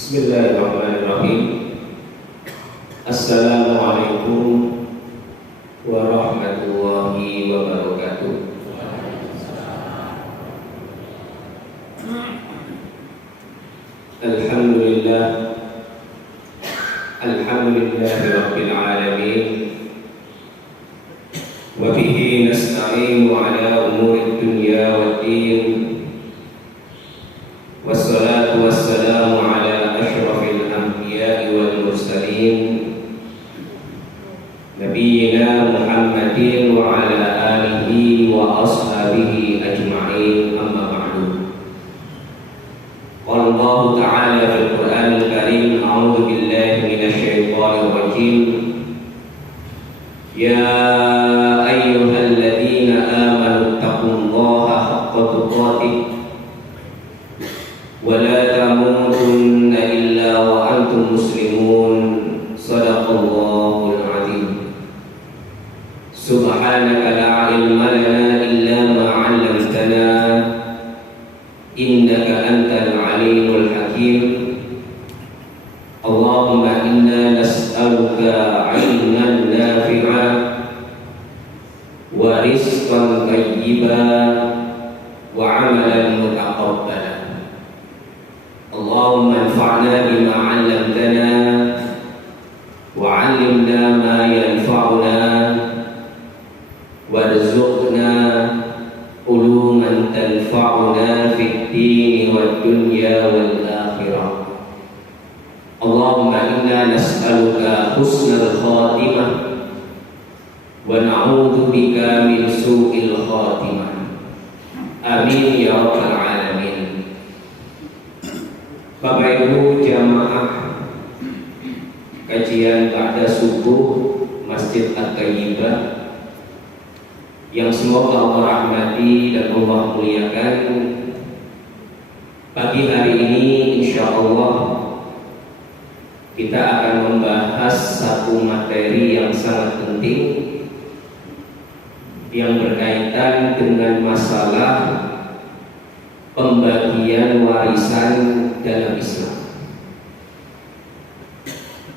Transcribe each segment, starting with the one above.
Bismillahirrahmanirrahim. Assalamualaikum warahmatullahi wabarakatuh. Alhamdulillah, alhamdulillahi rabbil alamin. Wa bihi nasta'inu ala umuri dunya waddin. Wassalatu wassalamu ala asyrafil anbiya'i wal mursalin Nabiyyina Muhammadin wa ala alihi wa ashabihi ajma'in, amma ba'du. Qala Allah ta'ala fil Qur'anil Karim, a'udzu billahi minasy syaithanir rajim. Ya ayyuhalladzina amanu taqullaha haqqa tuqatih wa la tamutunna illa wa antum muslimun. Shadaqallahul azim. Subhanaka la ilma lana illa ma 'allamtana innaka antal alimul hakim. Allahumma inna nas'aluka 'ilman nafi'an wa rizqan thayyiban wa 'amalan mutaqabbalan. Allahumma anfa'na bima 'allamtana wa 'allimna ma yanfa'una warzuqna uluman tanfa'una fid din wad dunya wal akhirah. Allahumma inna nas'aluka husnal khatimah wa na'udzu bika min su'il khatimah. Amin ya rabbal alamin. Bapak Ibu jamaah kajian ba'da subuh Masjid At-Thayyibah yang semoga Allah rahmati dan Allah muliakan, pagi hari ini insyaallah kita akan membahas satu materi yang sangat penting yang berkaitan dengan masalah pembagian warisan dalam Islam.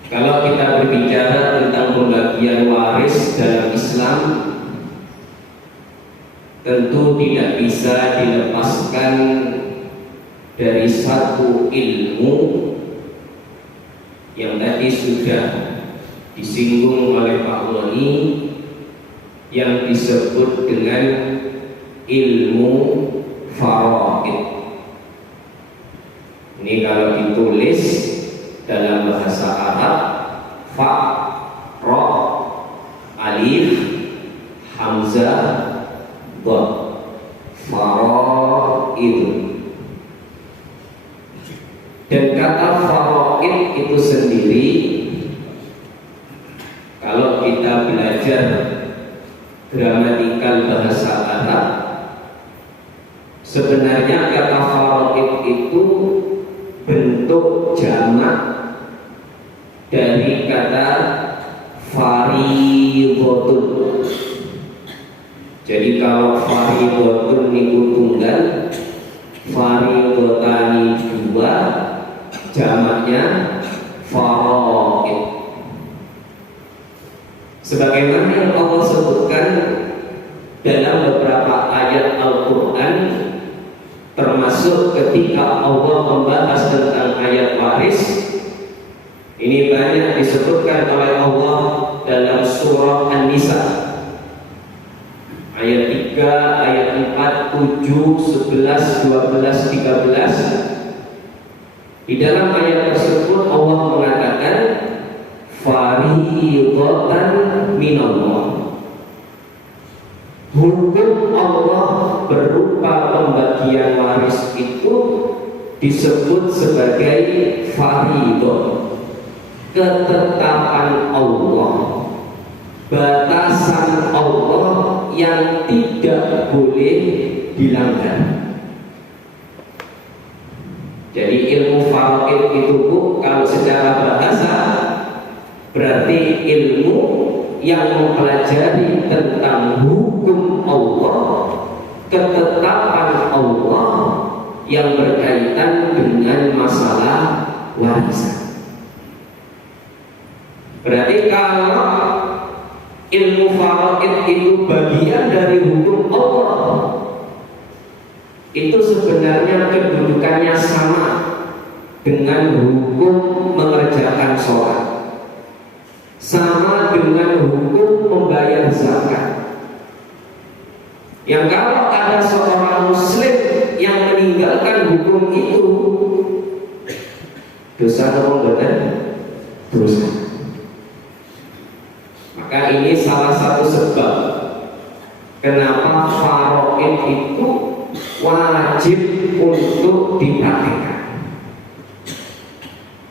Kalau kita berbicara tentang pembagian waris dalam Islam, tentu tidak bisa dilepaskan dari satu ilmu yang tadi sudah disinggung oleh Pak Loni, yang disebut dengan ilmu faraid. Ini kalau ditulis dalam bahasa Arab, fa, ra, alif, hamzah, dha, faraid. Dan kata faraid itu sendiri, kalau kita belajar gramatikal bahasa Arab, sebenarnya kata faraid itu bentuk jamak dari kata fariidhatun. Jadi kalau fariidhatun niku tunggal, fariidhatani dua, jamaknya faraid. Sebagaimana yang Allah sebutkan dalam beberapa ayat Al-Quran, termasuk ketika Allah membahas tentang ayat waris. Ini banyak disebutkan oleh Allah dalam surah An-Nisa ayat 3, ayat 4, 7, 11, 12, 13. Di dalam ayat tersebut Allah mengatakan fariidatan minallah. Hukum Allah berupa pembagian waris itu disebut sebagai fariidah, ketetapan Allah, batasan Allah yang tidak boleh dilanggar. Jadi ilmu faraid itu kalau secara bahasa berarti ilmu yang mempelajari tentang hukum Allah, ketetapan Allah yang berkaitan dengan masalah warisan. Berarti kalau ilmu faraid itu bagian dari hukum Allah, itu sebenarnya kedudukannya sama dengan hukum mengerjakan sholat, sama dengan hukum membayar zakat. Yang kalau ada seorang muslim yang meninggalkan hukum itu, dosa atau bukan? Dosa. Maka ini salah satu sebab kenapa faraid itu wajib untuk dipraktikkan.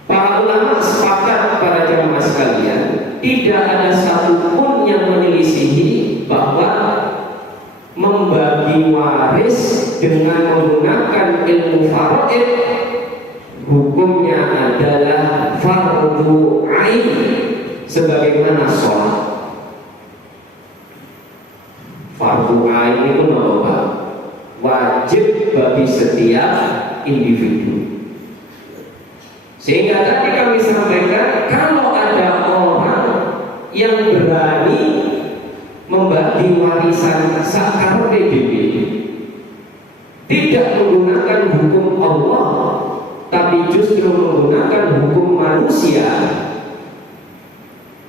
Para ulama sepakat, para jamaah sekalian, tidak ada satupun yang menyelisihi bahwa membagi waris dengan menggunakan ilmu faraid hukumnya adalah fardhu ain sebagaimana sholat. Fardhu ain itu apa? Wajib bagi setiap individu. Sehingga tadi kami sampaikan, kalau ada orang yang berani membagi warisan sakarepe dhewe, tidak menggunakan hukum Allah, tapi justru menggunakan hukum manusia,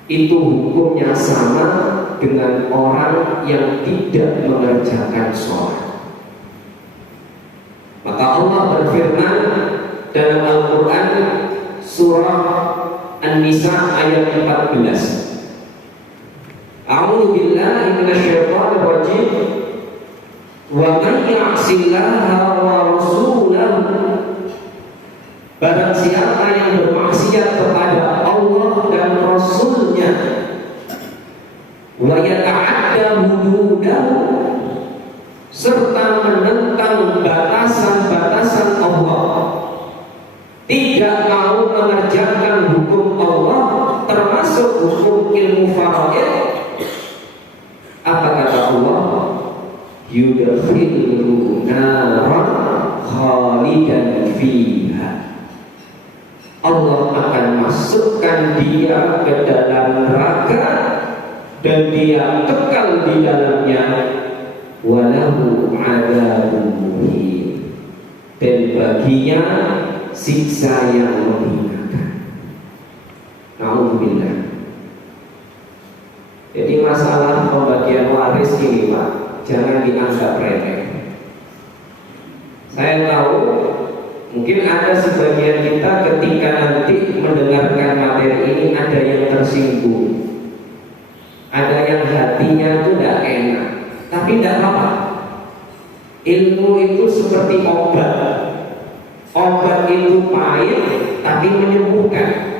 itu hukumnya sama dengan orang yang tidak mengerjakan sholat. Maka Allah berfirman dalam Al-Quran surah An-Nisa ayat 14, A'udzu billahi minasyaitonir rajim, wa man ya'sillaha wa rasulahu, barang siapa yang bermaksiat kepada Allah dan Rasulnya, wa yata'adda hududahu, serta menentang batasan-batasan Allah, tidak mau mengerjakan hukum Allah termasuk hukum ilmu faraid, apa kata Allah? Yudkhilhu naran khalidan fiha, Allah akan masukkan dia ke dalam neraka dan dia kekal di dalamnya, walahu adzabun muhin, dan baginya siksa yang menghinakan. Alhamdulillah. Jadi masalah pembagian waris ini Pak, jangan dianggap remeh. Saya tahu mungkin ada sebagian kita ketika nanti mendengarkan materi ini ada yang tersinggung, ada yang hatinya itu tidak enak. Tapi tidak apa-apa. Ilmu itu seperti obat. Obat itu pahit tapi menyembuhkan.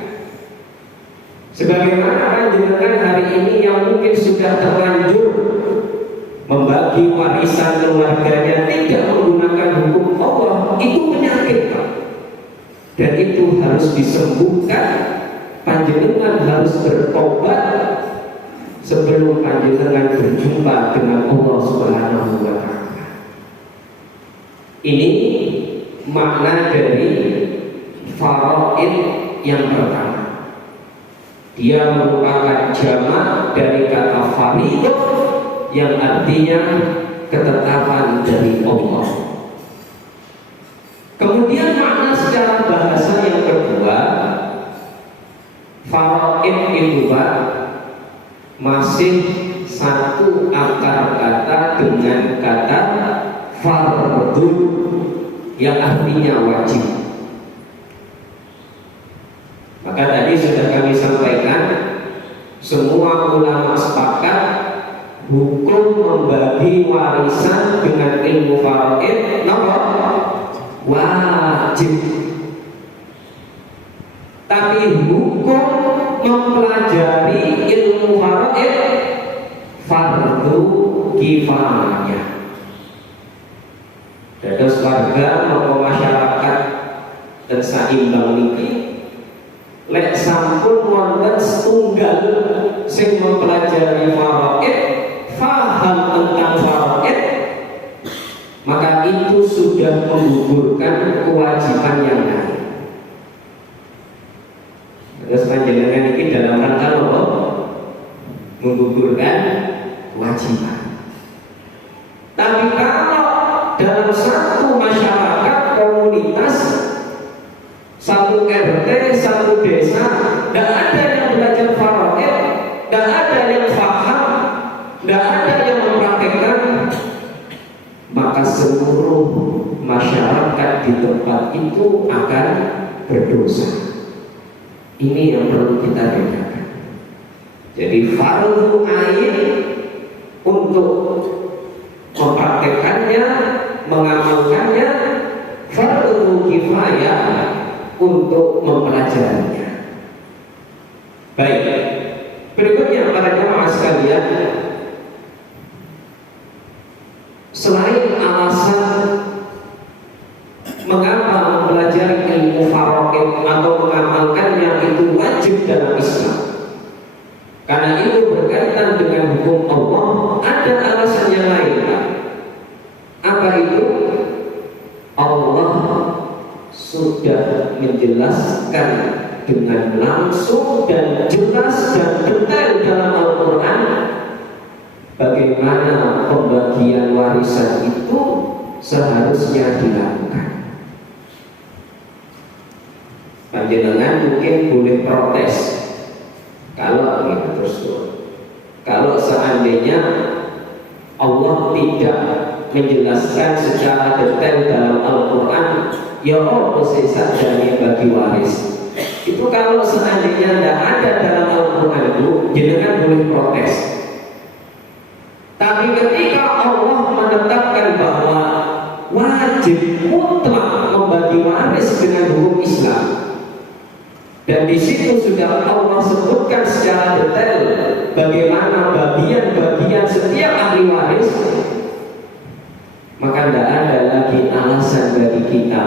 Sebagaimana panjenengan hari ini yang mungkin sudah terlanjur membagi warisan keluarganya tidak menggunakan hukum Allah, itu penyakit Pak. Dan itu harus disembuhkan. Panjenengan harus bertobat sebelum panjenengan berjumpa dengan Allah Subhanahu wa Ta'ala. Ini makna dari faraid yang pertama. Dia merupakan jamak dari kata faridah yang artinya ketetapan dari Allah. Kemudian makna secara bahasa yang kedua, faraid itu Pak, masih satu akar kata dengan kata fardhu yang artinya wajib. Maka tadi sudah kami sampaikan, semua ulama sepakat hukum membagi warisan dengan ilmu faraid wajib. Tapi hukum mempelajari ilmu faraid fardhu kifayah. Dados warga maupun masyarakat dan saimbang niki, lek sampun wonten setunggal sing mempelajari faraid, faham tentang faraid, maka itu sudah menggugurkan kewajiban yang lain. menggugurkan kewajiban. Tapi kalau dalam satu masyarakat, komunitas, satu RT, satu desa, tidak ada yang belajar faraid, tidak ada yang faham, tidak ada yang mempraktekkan, maka seluruh masyarakat di tempat itu akan berdosa. Ini yang perlu kita bedakan. Jadi fardu ain untuk mempraktekannya, mengamalkannya, fardu kifayah untuk mempelajarinya. Baik, berikutnya para jemaah sekalian, selain alasan mengapa mempelajari ilmu faraid atau mengamalkannya itu wajib dalam Islam, karena itu berkaitan dengan hukum Allah, ada alasan yang lain. Apa itu? Allah sudah menjelaskan dengan langsung dan jelas dan detail dalam Al-Quran bagaimana pembagian warisan itu seharusnya dilakukan. Panjenengan mungkin boleh protes kalau gitu terus. Kalau seandainya Allah tidak menjelaskan secara detail dalam Al-Quran, ya Allah sesajanya bagi waris. Itu kalau seandainya tidak ada dalam Al-Quran itu, jenengan boleh protes. Tapi ketika Allah menetapkan bahwa wajib mutlak membagi waris dengan hukum Islam, dan di situ sudah Allah sebutkan secara detail bagaimana bagian-bagian setiap ahli waris, maka tidak ada lagi alasan bagi kita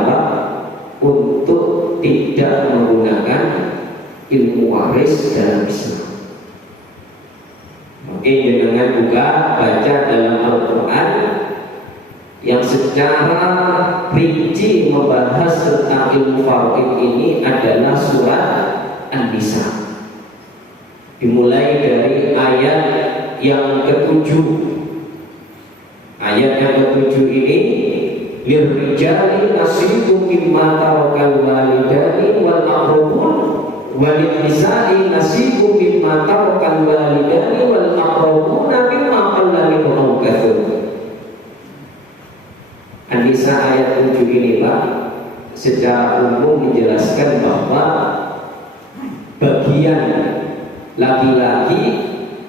untuk tidak menggunakan ilmu waris dalam Islam. Mungkin dengan juga baca dalam Al-Quran yang secara rinci membahas tentang ilmu faraid ini adalah surat An-Nisa. Dimulai dari ayat yang ke-7. Ayat yang ke-7 ini, lirrijali nasibum mimma tarakal walidani wal aqrabun walin nisa'i nasibum mimma tarakal walidani wal aqrabuna mimma qalla minhu aw katsur. An-Nisa ayat 7 ini Pak secara umum menjelaskan bahwa bagian laki-laki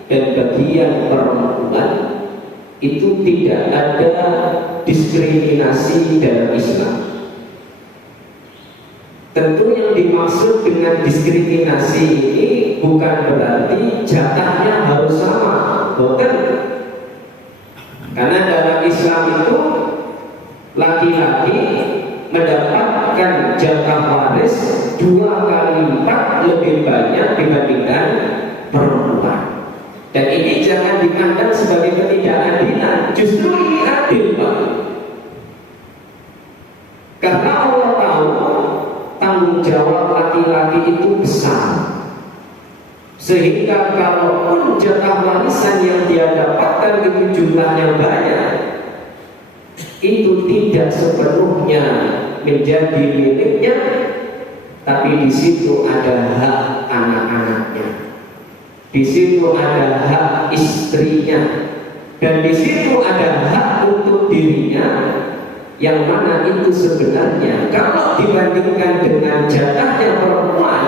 dan bagian perempuan itu tidak ada diskriminasi dalam Islam. Tentu yang dimaksud dengan diskriminasi ini bukan berarti jatahnya harus sama, bukan. Karena dalam Islam itu laki-laki mendapatkan jatah waris 2 kali lipat lebih banyak dibandingkan perempuan. Dan ini jangan dipandang sebagai ketidakadilan, justru ini adil Pak. Karena Allah tahu tanggung jawab laki-laki itu besar, sehingga kalaupun jatah warisan yang dia dapatkan itu jumlahnya banyak, itu tidak sepenuhnya menjadi miliknya, tapi di situ ada hak anak-anaknya, di situ ada hak istrinya, dan di situ ada hak untuk dirinya, yang mana itu sebenarnya kalau dibandingkan dengan jatahnya perempuan,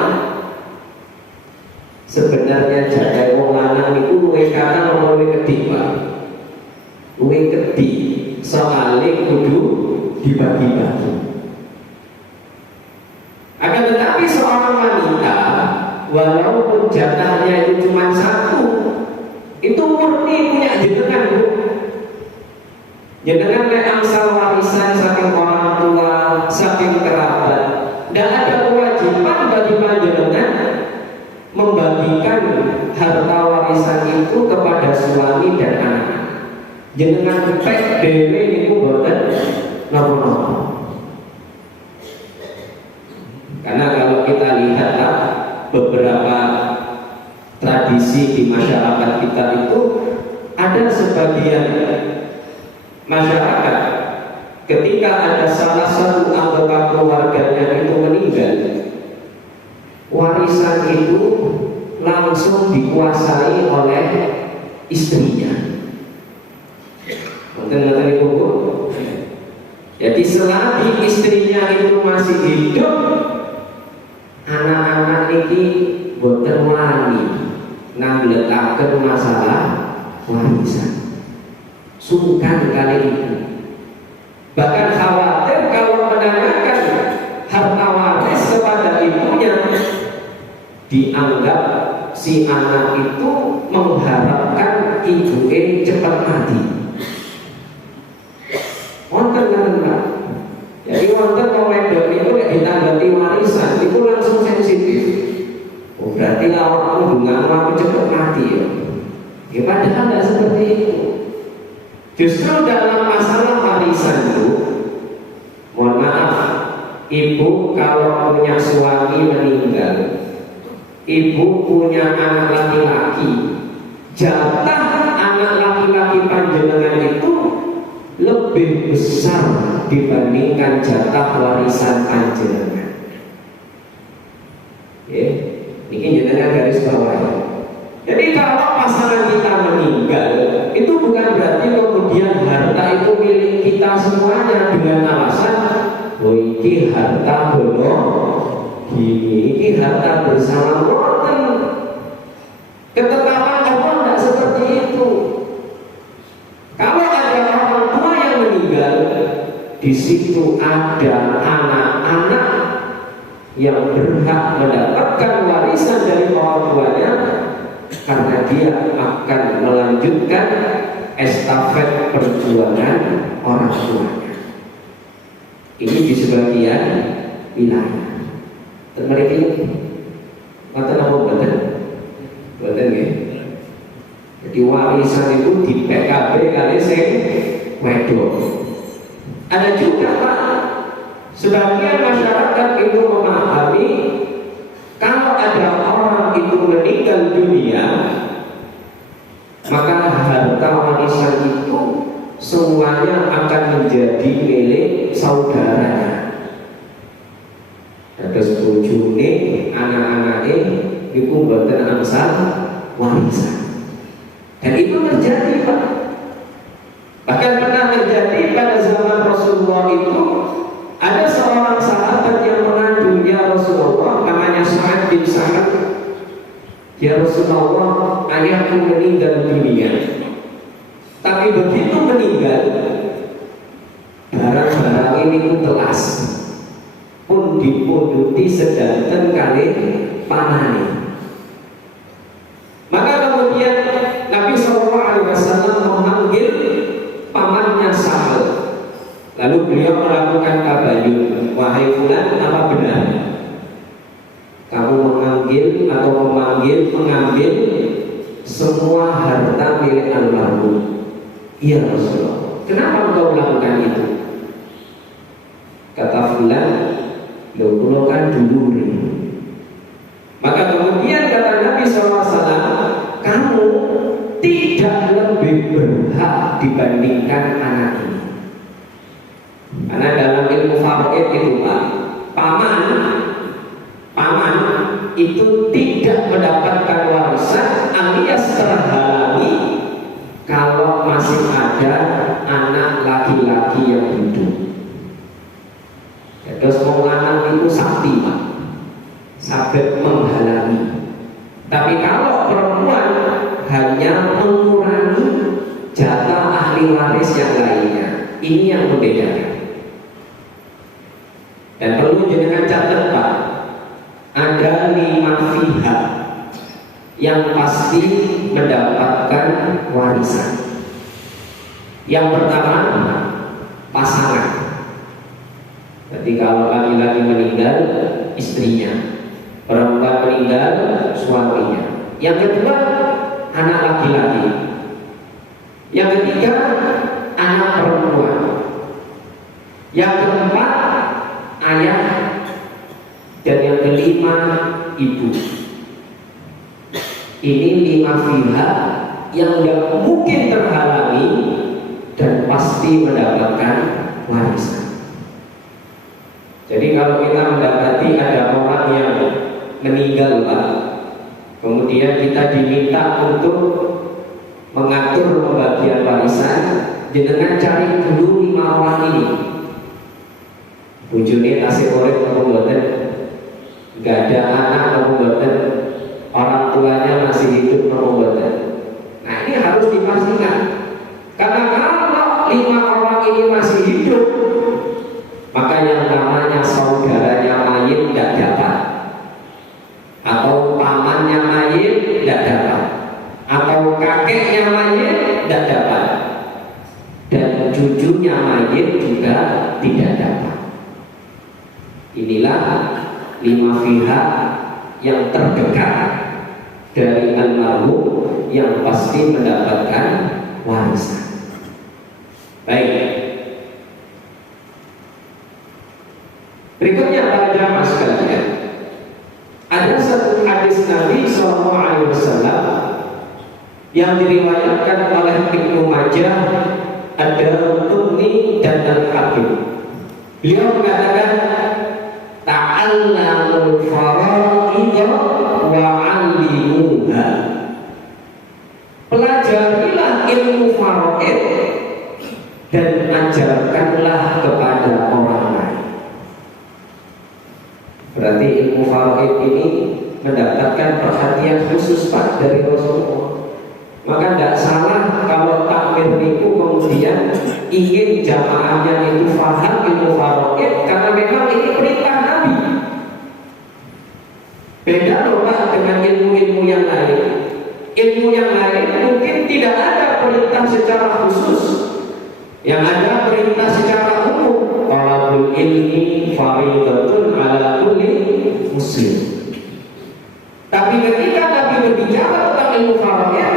sebenarnya jatah wong lanang itu luwih kathah luwih kedhi Pak. Luwih kedhi soalnya kudu dibagi-bagi. Akan tetapi seorang wanita walaupun jatahnya itu cuma 1, itu murni punya jenengan Bu. Jenengan nek angsal warisan saking orang tua, saking kerabat, tidak ada kewajiban bagi panjenengan membagikan harta warisan itu kepada suami dan anak. Jenengan pek dhewe niku boten napa-napa. Karena kalau kita lihat beberapa tradisi di masyarakat kita sebagian masyarakat ketika ada salah satu anggota keluarganya itu meninggal, warisan itu langsung dikuasai oleh istrinya. Ngerti ibu? Jadi selagi istrinya itu masih hidup, anak-anak ini boten wani ngambiletaken masalah warisan. Sungkan kali itu. Bahkan khawatir kalau menanyakan harta waris kepada ibunya, dianggap si anak itu mengharapkan ibunya cepat mati. Wonten kan? Jadi wonten wong wedok itu nek ditanggapi warisan itu langsung sensitif. Oh, berarti awakmu bunga aku cepat mati ya. Ya padahal tidak seperti itu. Justru dalam masalah warisan itu, mohon maaf, ibu kalau punya suami meninggal, ibu punya anak laki-laki, jatah anak laki-laki panjenengan itu lebih besar dibandingkan jatah warisan panjenengan. Ini jenengan garis bawah. Jadi kalau pasangan kita meninggal, itu bukan berarti kemudian harta itu milik kita semuanya dengan alasan oh ini harta belum ini harta bersama morten. Ketetapan Allah tidak seperti itu. Kalau ada orang tua yang meninggal, di situ ada anak-anak yang berhak mendapatkan warisan dari orang tuanya karena dia akan melanjutkan estafet perjuangan orang tuanya. Ini di sebagian wilayah. Mereka ini kata nama betul, betul ya. Jadi warisan itu di PKB kali sing wedok. Ada juga Pak, sebagian masyarakat itu memahami kalau ada orang itu meninggal dunia, maka harta warisan itu semuanya akan menjadi milik saudaranya. Ada sebujune anak-anaknya itu mboten angsal warisan. Dan itu terjadi Pak. Bahkan pernah terjadi pada zaman Rasulullah itu ada seorang sahabat yang mengadu, ya Rasulullah, namanya Sa'ad bin Sa'ad, ya Rasulullah, ayahku meninggal dunia. Tapi begitu meninggal, barang-barang ini pun telas, pun dipunduti sedanten kali panani. Maka kemudian Nabi SAW memanggil pamannya Sa'ad. Lalu beliau melakukan tabayun, wahai fulan, apa benar kamu mengambil semua harta milik almarhum? Iya Rasulullah. Kenapa engkau melakukan itu? Kata fulan, lo kan dulu. Maka kemudian kata Nabi SAW, kamu tidak lebih berhak dibandingkan anak ini. Karena dalam ilmu faraid itu Pak, paman itu tidak mendapatkan warisan alias terhalangi kalau masih ada anak laki-laki yang hidup. Terus wong lanang itu sakti Pak, saged menghalangi. Tapi kalau perempuan hanya mengurangi jatah ahli waris yang lainnya. Ini yang membedakan. Dan perlu jenengan catat Pak, ada 5 pihak yang pasti mendapatkan warisan. Yang pertama, pasangan. Jadi kalau laki-laki meninggal, istrinya. Perempuan meninggal, suaminya. Yang kedua, anak laki-laki. Yang ketiga, anak perempuan. Yang keempat, ayah. Dan yang kelima, ibu. Ini 5 pihak yang tidak mungkin terhalangi dan pasti mendapatkan warisan. Jadi kalau kita mendapati ada orang yang meninggal Pak, kemudian kita diminta untuk mengatur pembagian warisan, jenengan cari dulu 5 orang ini. Bojone tasih urip apa mboten? Enggak ada anak apa mboten? Orang tuanya masih hidup apa mboten? Nah, ini harus dipastikan. Karena kalau 5 orang ini masih hidup, maka yang namanya saudaranya mayit tidak dapat, atau pamannya mayit tidak dapat, atau kakeknya mayit tidak dapat, dan cucunya mayit juga tidak dapat. Inilah 5 pihak yang terdekat dari almarhum yang pasti mendapatkan warisan. Baik. Berikutnya para jamaah sekalian, ada satu hadis Nabi SAW yang diriwayatkan oleh Ibnu Majah, Ad-Darqutni dan Al-Hakim. Beliau mengatakan, ta'allamul fara'idha wa 'allimuha. Pelajarilah ilmu faraid dan ajarkanlah kepada orang lain. Berarti ilmu faraid ini mendapatkan perhatian khusus Pak dari Rasulullah. Maka tidak salah kalau takmir itu kemudian ingin jamaahnya itu faham ilmu faraid, karena memang ini perintah Nabi. Beda loh Pak dengan ilmu-ilmu yang lain. Ilmu yang lain mungkin tidak ada perintah secara khusus, yang ada perintah secara umum. Talabul ilmi faridatun ala kulli muslim. Tapi ketika Nabi berbicara tentang ilmu faraid,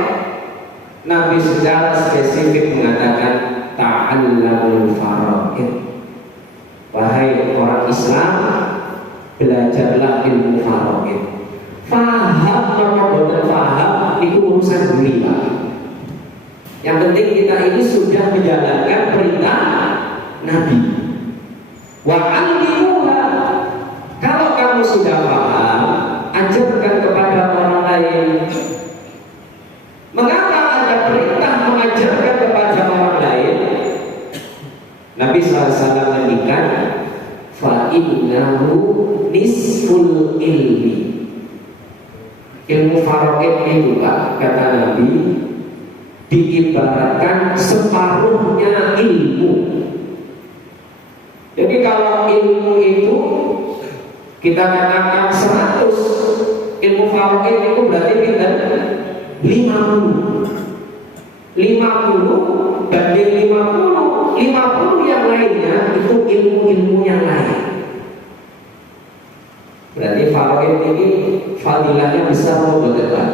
Nabi secara spesifik mengatakan ta'allamul faraid. Wahai orang Islam, belajarlah ilmu faraid. Faham atau boten faham itu urusan beliau. Yang penting kita ini sudah menjalankan perintah Nabi. Wa 'allimuha. Kalau kamu sudah paham, ajarkan kepada orang lain. Mengapa ada perintah mengajarkan kepada orang lain? Nabi SAW mendikan, fa innahu nisful ilmi. Ilmu faraid itu Pak, kata Nabi, diibaratkan separuhnya ilmu. Jadi kalau ilmu itu kita katakan 100, ilmu faraid itu berarti kita 50 banding 50 yang lainnya itu ilmu-ilmu yang lain. Berarti faraid ini fadilahnya besar atau tidak?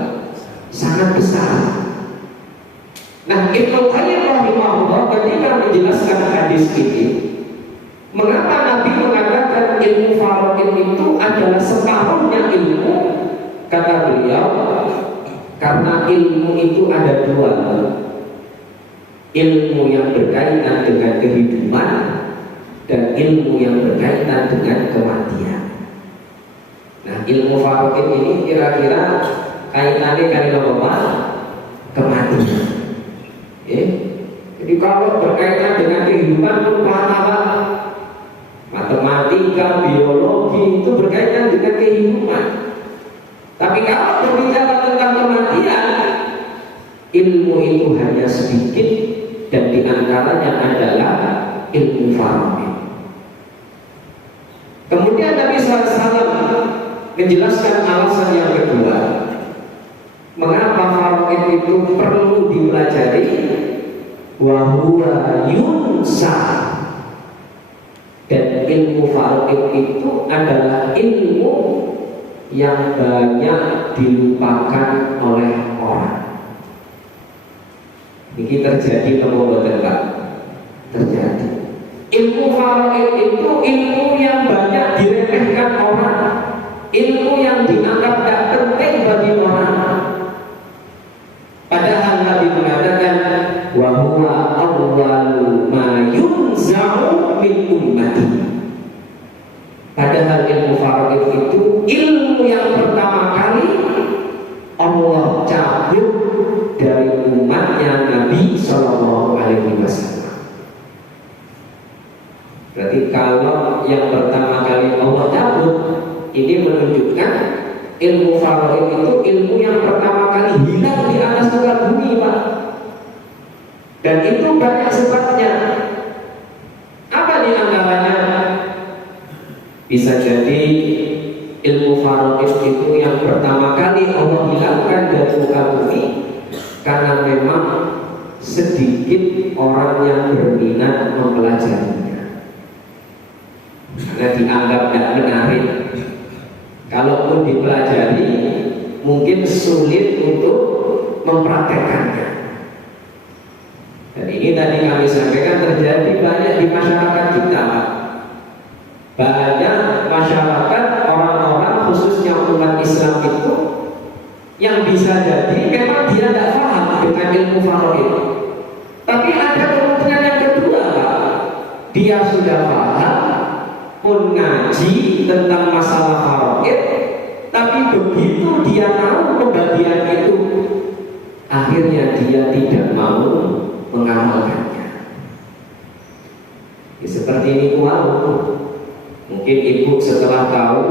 Sangat besar. Nah, Ibnu Qayyim rahimahullah ketika menjelaskan hadis ini, mengapa Nabi mengatakan ilmu faraid itu adalah separuhnya ilmu? Kata beliau, karena ilmu itu ada 2. Ilmu yang berkaitan dengan kehidupan dan ilmu yang berkaitan dengan kematian. Nah, ilmu faraid ini kira-kira kaitannya dengan apa? Kematian. Jadi kalau berkaitan dengan kehidupan itu apa? Matematika, biologi itu berkaitan dengan kehidupan. Tapi kalau berbicara tentang kematian, ilmu itu hanya sedikit, dan diantaranya adalah ilmu faraid. Kemudian Nabi SAW menjelaskan alasan yang kedua, mengapa faraid itu perlu dipelajari. Wa huwa yunsa, dan ilmu faraid itu adalah ilmu yang banyak dilupakan oleh orang. Ini terjadi atau tidak? Terjadi. Ilmu faraid itu ilmu yang banyak diremehkan orang, ilmu yang dianggap tidak penting bagi orang. Padahal wa huwa awwalu ma yunza'u min ummati. Padahal ilmu faraid itu ilmu yang pertama kali Allah cabut dari umatnya Nabi Shallallahu Alaihi Wasallam. Berarti kalau yang pertama kali Allah cabut, ini menunjukkan ilmu faraid itu ilmu yang pertama kali hilang di atas muka bumi, Pak. Dan itu banyak sebabnya. Apa di antaranya? Bisa jadi ilmu faraid itu yang pertama kali Allah hilangkan dari muka bumi karena memang sedikit orang yang berminat mempelajarinya, karena dianggap tidak menarik. Kalaupun dipelajari mungkin sulit untuk mempraktekkannya. Dan ini tadi kami sampaikan terjadi banyak di masyarakat kita. Banyak masyarakat, orang-orang khususnya umat Islam itu yang bisa jadi memang dia tidak paham dengan ilmu faraid. Tapi ada kemungkinan yang kedua, dia sudah paham pun ngaji tentang masalah faraid, tapi begitu dia tahu pembagian itu, akhirnya dia tidak mau mengamalkannya. Ya, seperti ini mungkin ibu setelah tahu,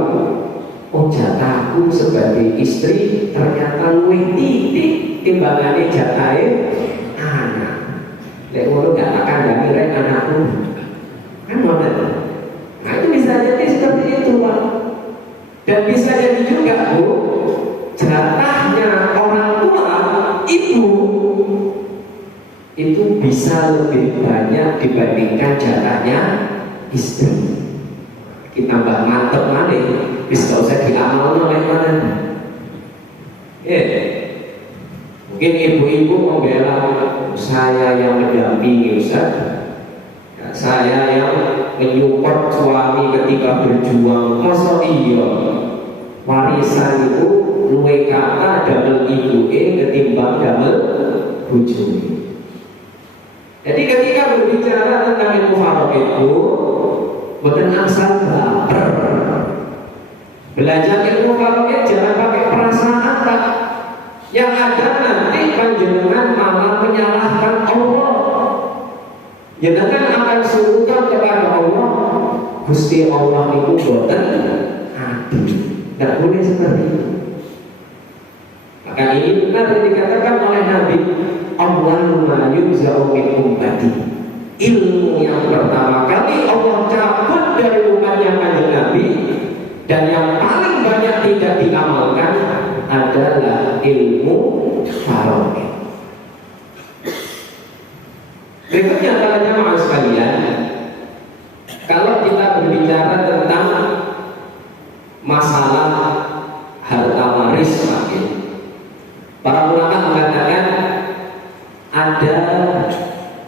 oh jatahku sebagai istri ternyata luwih titik timbangannya jatahnya anak. Lek ngono gak akan kandhani anakku. Kan ngono. Nah itu bisa jadi seperti itu, Pak. Dan bisa jadi juga, Bu, jatahnya orang tua ibu itu bisa lebih banyak dibandingkan jatahnya istri. Kita tambah mantep mana, bisa usah diamal oleh mana. Mungkin ibu-ibu membela saya yang mendampingi Ustaz, saya yang menyupport suami ketika berjuang. Masa iya warisan itu luwe kata damel ibu ketimbang damel bojo. Jadi ketika berbicara tentang ilmu faraid itu bukan asal baper. Belajar ilmu faraid jangan pakai perasaan, Pak. Yang ada nanti panjenengan malah menyalahkan Allah. Jenengan akan suruhkan kepada Allah, Gusti Allah itu boten adil. Tidak boleh seperti itu. Maka ini benar yang dikatakan oleh Nabi, Allahumma yunza'u min ummati. Ilmu yang pertama kali Allah cabut dari umatnya kanjeng Nabi, dan yang paling banyak tidak diamalkan adalah ilmu faraid. Berikutnya para jamaah sekalian, kalau kita berbicara tentang masalah harta waris, para ulama mengatakan ada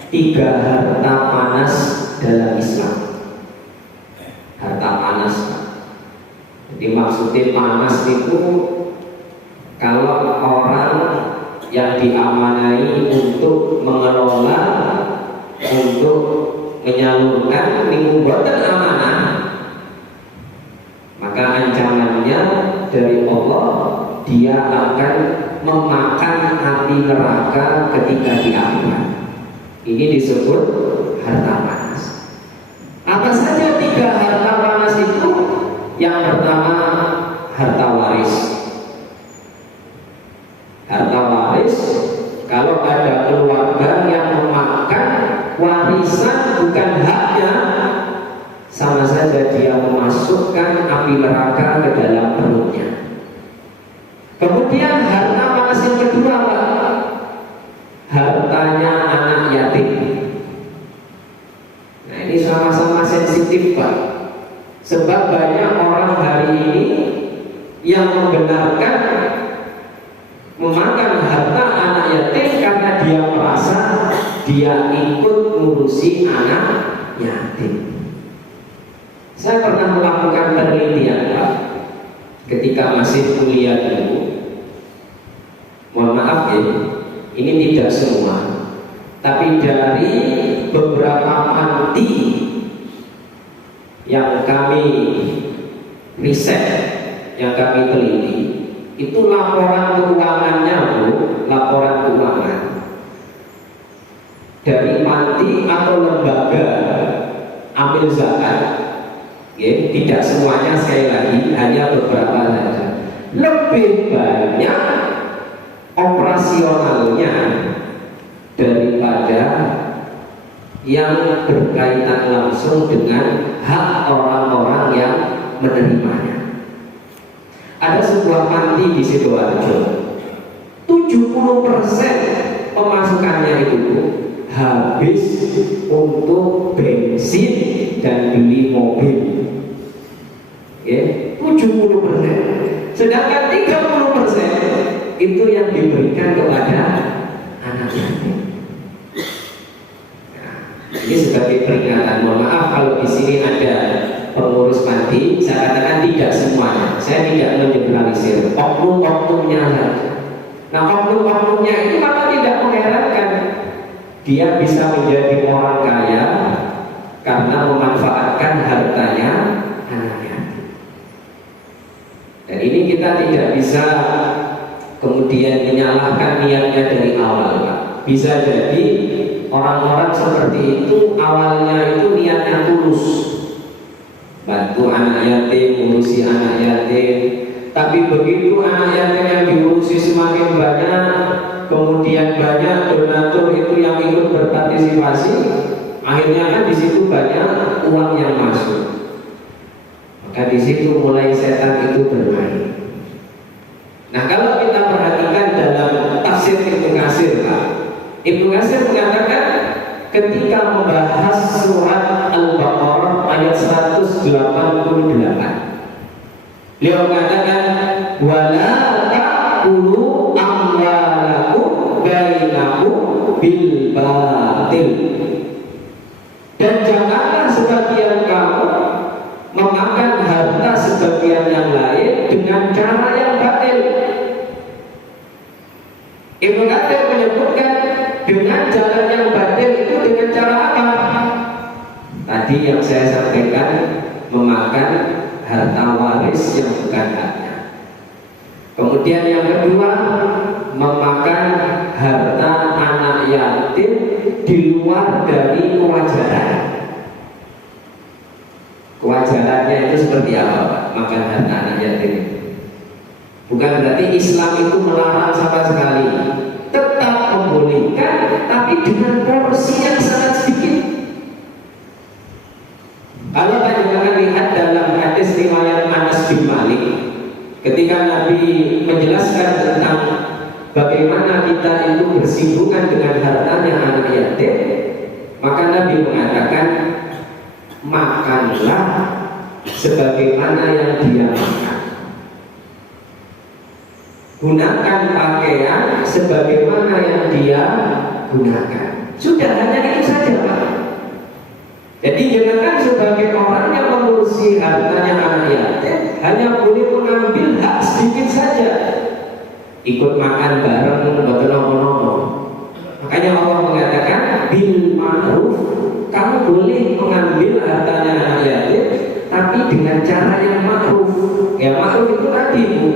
3 harta panas dalam Islam. Harta panas, jadi maksudnya panas itu kalau orang yang diamanai untuk mengelola, untuk menyalurkan lingkungan boten amanah, maka ancamannya dari Allah, dia akan memakan api neraka ketika di akhirat. Ini disebut harta panas. Apa saja 3 harta panas itu? Yang pertama, harta waris. Harta waris, kalau ada keluarga yang memakan warisan bukan haknya, sama saja dia memasukkan api neraka ke dalam perutnya. Kemudian harta panas yang kedua, Pak, hartanya anak yatim. Nah ini sama-sama sensitif, Pak. Sebab banyak orang hari ini yang membenarkan memakan harta anak yatim karena dia merasa dia ikut ngurusi anak yatim. Saya pernah melakukan penelitian, Pak, ketika masih kuliah dulu. Mohon maaf ya, ini tidak semua. Tapi dari beberapa panti yang kami riset, yang kami teliti, itu laporan keuangannya, Bu, laporan keuangan dari panti atau lembaga amil zakat, ya, tidak semuanya, sekali lagi hanya beberapa saja, lebih banyak operasionalnya daripada yang berkaitan langsung dengan hak orang-orang yang menerimanya. Ada sebuah panti di Sidoarjo, 70% pemasukannya itu habis untuk bensin dan beli mobil, ya, 70%. Sedangkan 30% itu yang diberikan kepada anak yatim. Ini sebagai peringatan. Mohon maaf kalau di sini ada pengurus panti, saya katakan tidak semuanya. Saya tidak mengeneralisir, oknum-oknumnya saja. Nah, oknum-oknumnya itu malah tidak mengherankan. Dia bisa menjadi orang kaya karena memanfaatkan hartanya anak yatim. Dan ini kita tidak bisa kemudian menyalahkan niatnya dari awal, Pak. Bisa jadi orang-orang seperti itu awalnya itu niatnya tulus, bantu anak yatim, ngurusi anak yatim. Tapi begitu anak yatim yang diurusi semakin banyak, kemudian banyak donatur itu yang ikut berpartisipasi, akhirnya kan di situ banyak uang yang masuk. Maka di situ mulai setan itu bermain. Nah, kalau kita perhatikan dalam tafsir Ibnu Katsir, Pak, Ibnu Katsir mengatakan ketika membahas surat Al-Baqarah ayat 188, beliau mengatakan wala ta'kulu amwalakum bainakum bil batil, dan janganlah sebagian kamu memakan harta sebagian yang lain dengan cara yang batil. Ibnu Katsir menyebutkan dengan jalan yang batil itu dengan cara apa? Tadi yang saya sampaikan, memakan harta waris yang bukan haknya. Kemudian yang kedua, memakan harta anak yatim di luar dari kewajaran. Kewajarannya itu seperti apa, Pak? Makan harta anak yatim. Bukan berarti Islam itu melarang sama sekali, tetap membolehkan, tapi dengan porsi yang sangat sedikit. Kalau panjenengan lihat dalam hadis riwayat Anas bin Malik, ketika Nabi menjelaskan tentang bagaimana kita itu bersinggungan dengan hartanya anak yatim, maka Nabi mengatakan, makanlah sebagaimana yang dia makan, gunakan pakaian sebagaimana yang dia gunakan. Sudah, hanya itu saja, Pak. Jadi jangankan sebagai orang yang mengurusi hartanya anak yatim hanya boleh mengambil hak sedikit saja, ikut makan bareng, betul-betul. Makanya Allah mengatakan bil ma'ruf, kamu boleh mengambil hartanya anak yatim, tapi dengan cara yang ma'ruf. Ya, ma'ruf itu tadi, Bu.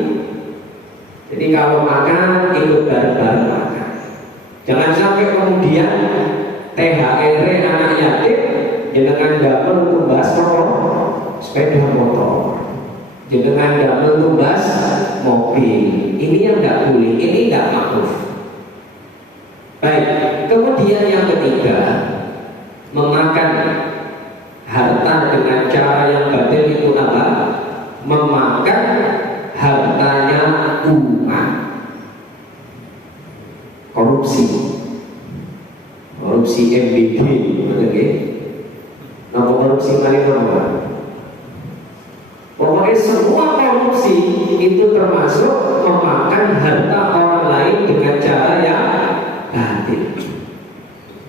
Jadi kalau makan, ikut bareng-bareng makan. Jangan sampai kemudian THR anak yatim jenengan damel tumbas sepeda motor, jenengan damel tumbas mobil. Ini yang tidak boleh, ini tidak ma'ruf. Baik, kemudian yang ketiga, memakan harta dengan cara yang batil itu apa? Memakan hartanya umat. Korupsi MBG, betul ya? Nama korupsi kali apa? Pokoknya semua korupsi itu termasuk memakan harta orang lain dengan cara yang batil.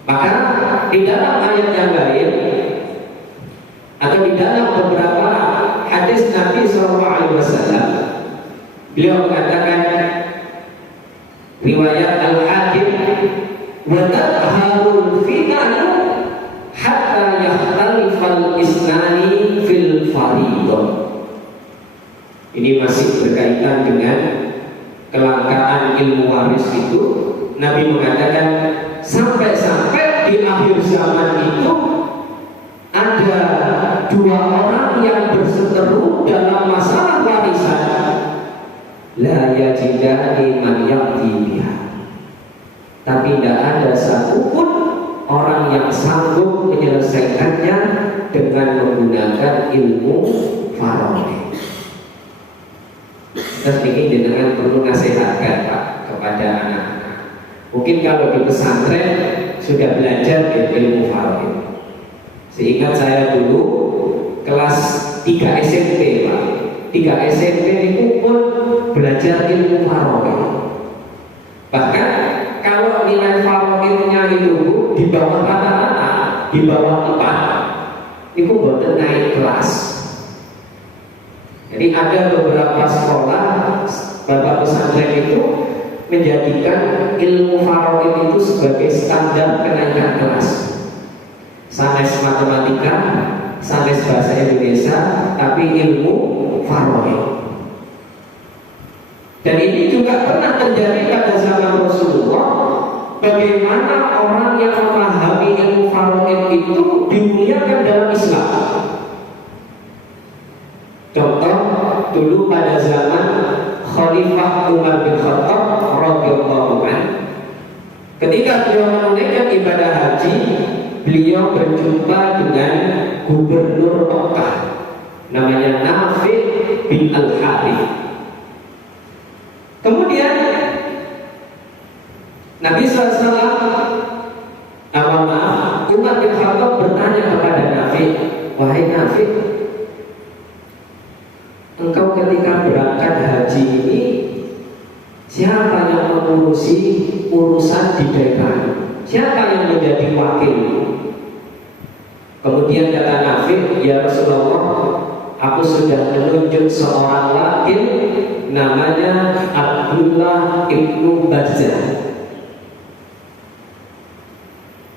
Maka di dalam ayat yang lain atau di dalam beberapa hadis Nabi SAW, beliau mengatakan, riwayat Al-Hakim wa tadharul fitanu hatta yahtalifal isnani fil faridah. Ini masih berkaitan dengan kelangkaan ilmu waris itu. Nabi mengatakan sampai-sampai di akhir zaman itu ada dua orang yang berseteru dalam masalah warisan, la yajidani man yaqdi biha, tapi tidak ada satupun orang yang sanggup menyelesaikannya dengan menggunakan ilmu faraid. Terus ini jenengan perlu nasihatkan Pak kepada anak-anak. Mungkin kalau di pesantren sudah belajar ilmu faraid. Seingat saya dulu kelas 3 SMP Pak, 3 SMP itu pun belajar ilmu faraid. Bahkan kalau nilai faraidnya itu di bawah rata-rata, di bawah 4, itu bukan naik kelas. Jadi ada beberapa sekolah bapak pesantren itu menjadikan ilmu faraid itu sebagai standar kenaikan kelas. Sanes matematika, sanes bahasa Indonesia, tapi ilmu faraid. Dan ini juga pernah terjadi pada zaman Rasulullah. Bagaimana orang yang memahami ilmu faraid itu dimuliakan dalam Islam. Contoh dulu pada zaman Khalifah Umar bin Khattab radhiyallahu anhu, ketika beliau menunaikan ibadah haji, beliau berjumpa dengan gubernur Mekah namanya Nafi bin Al-Harith. Kemudian Nabi SAW, Umar bin Khattab bertanya kepada Nafi, wahai Nafi, engkau ketika berangkat haji ini siapa yang mengurusi urusan di daerah? Siapa yang menjadi wakil? Kemudian kata Nafi, ya Rasulullah, aku sudah menunjuk seorang wakil namanya Abdullah ibnu Bazzah.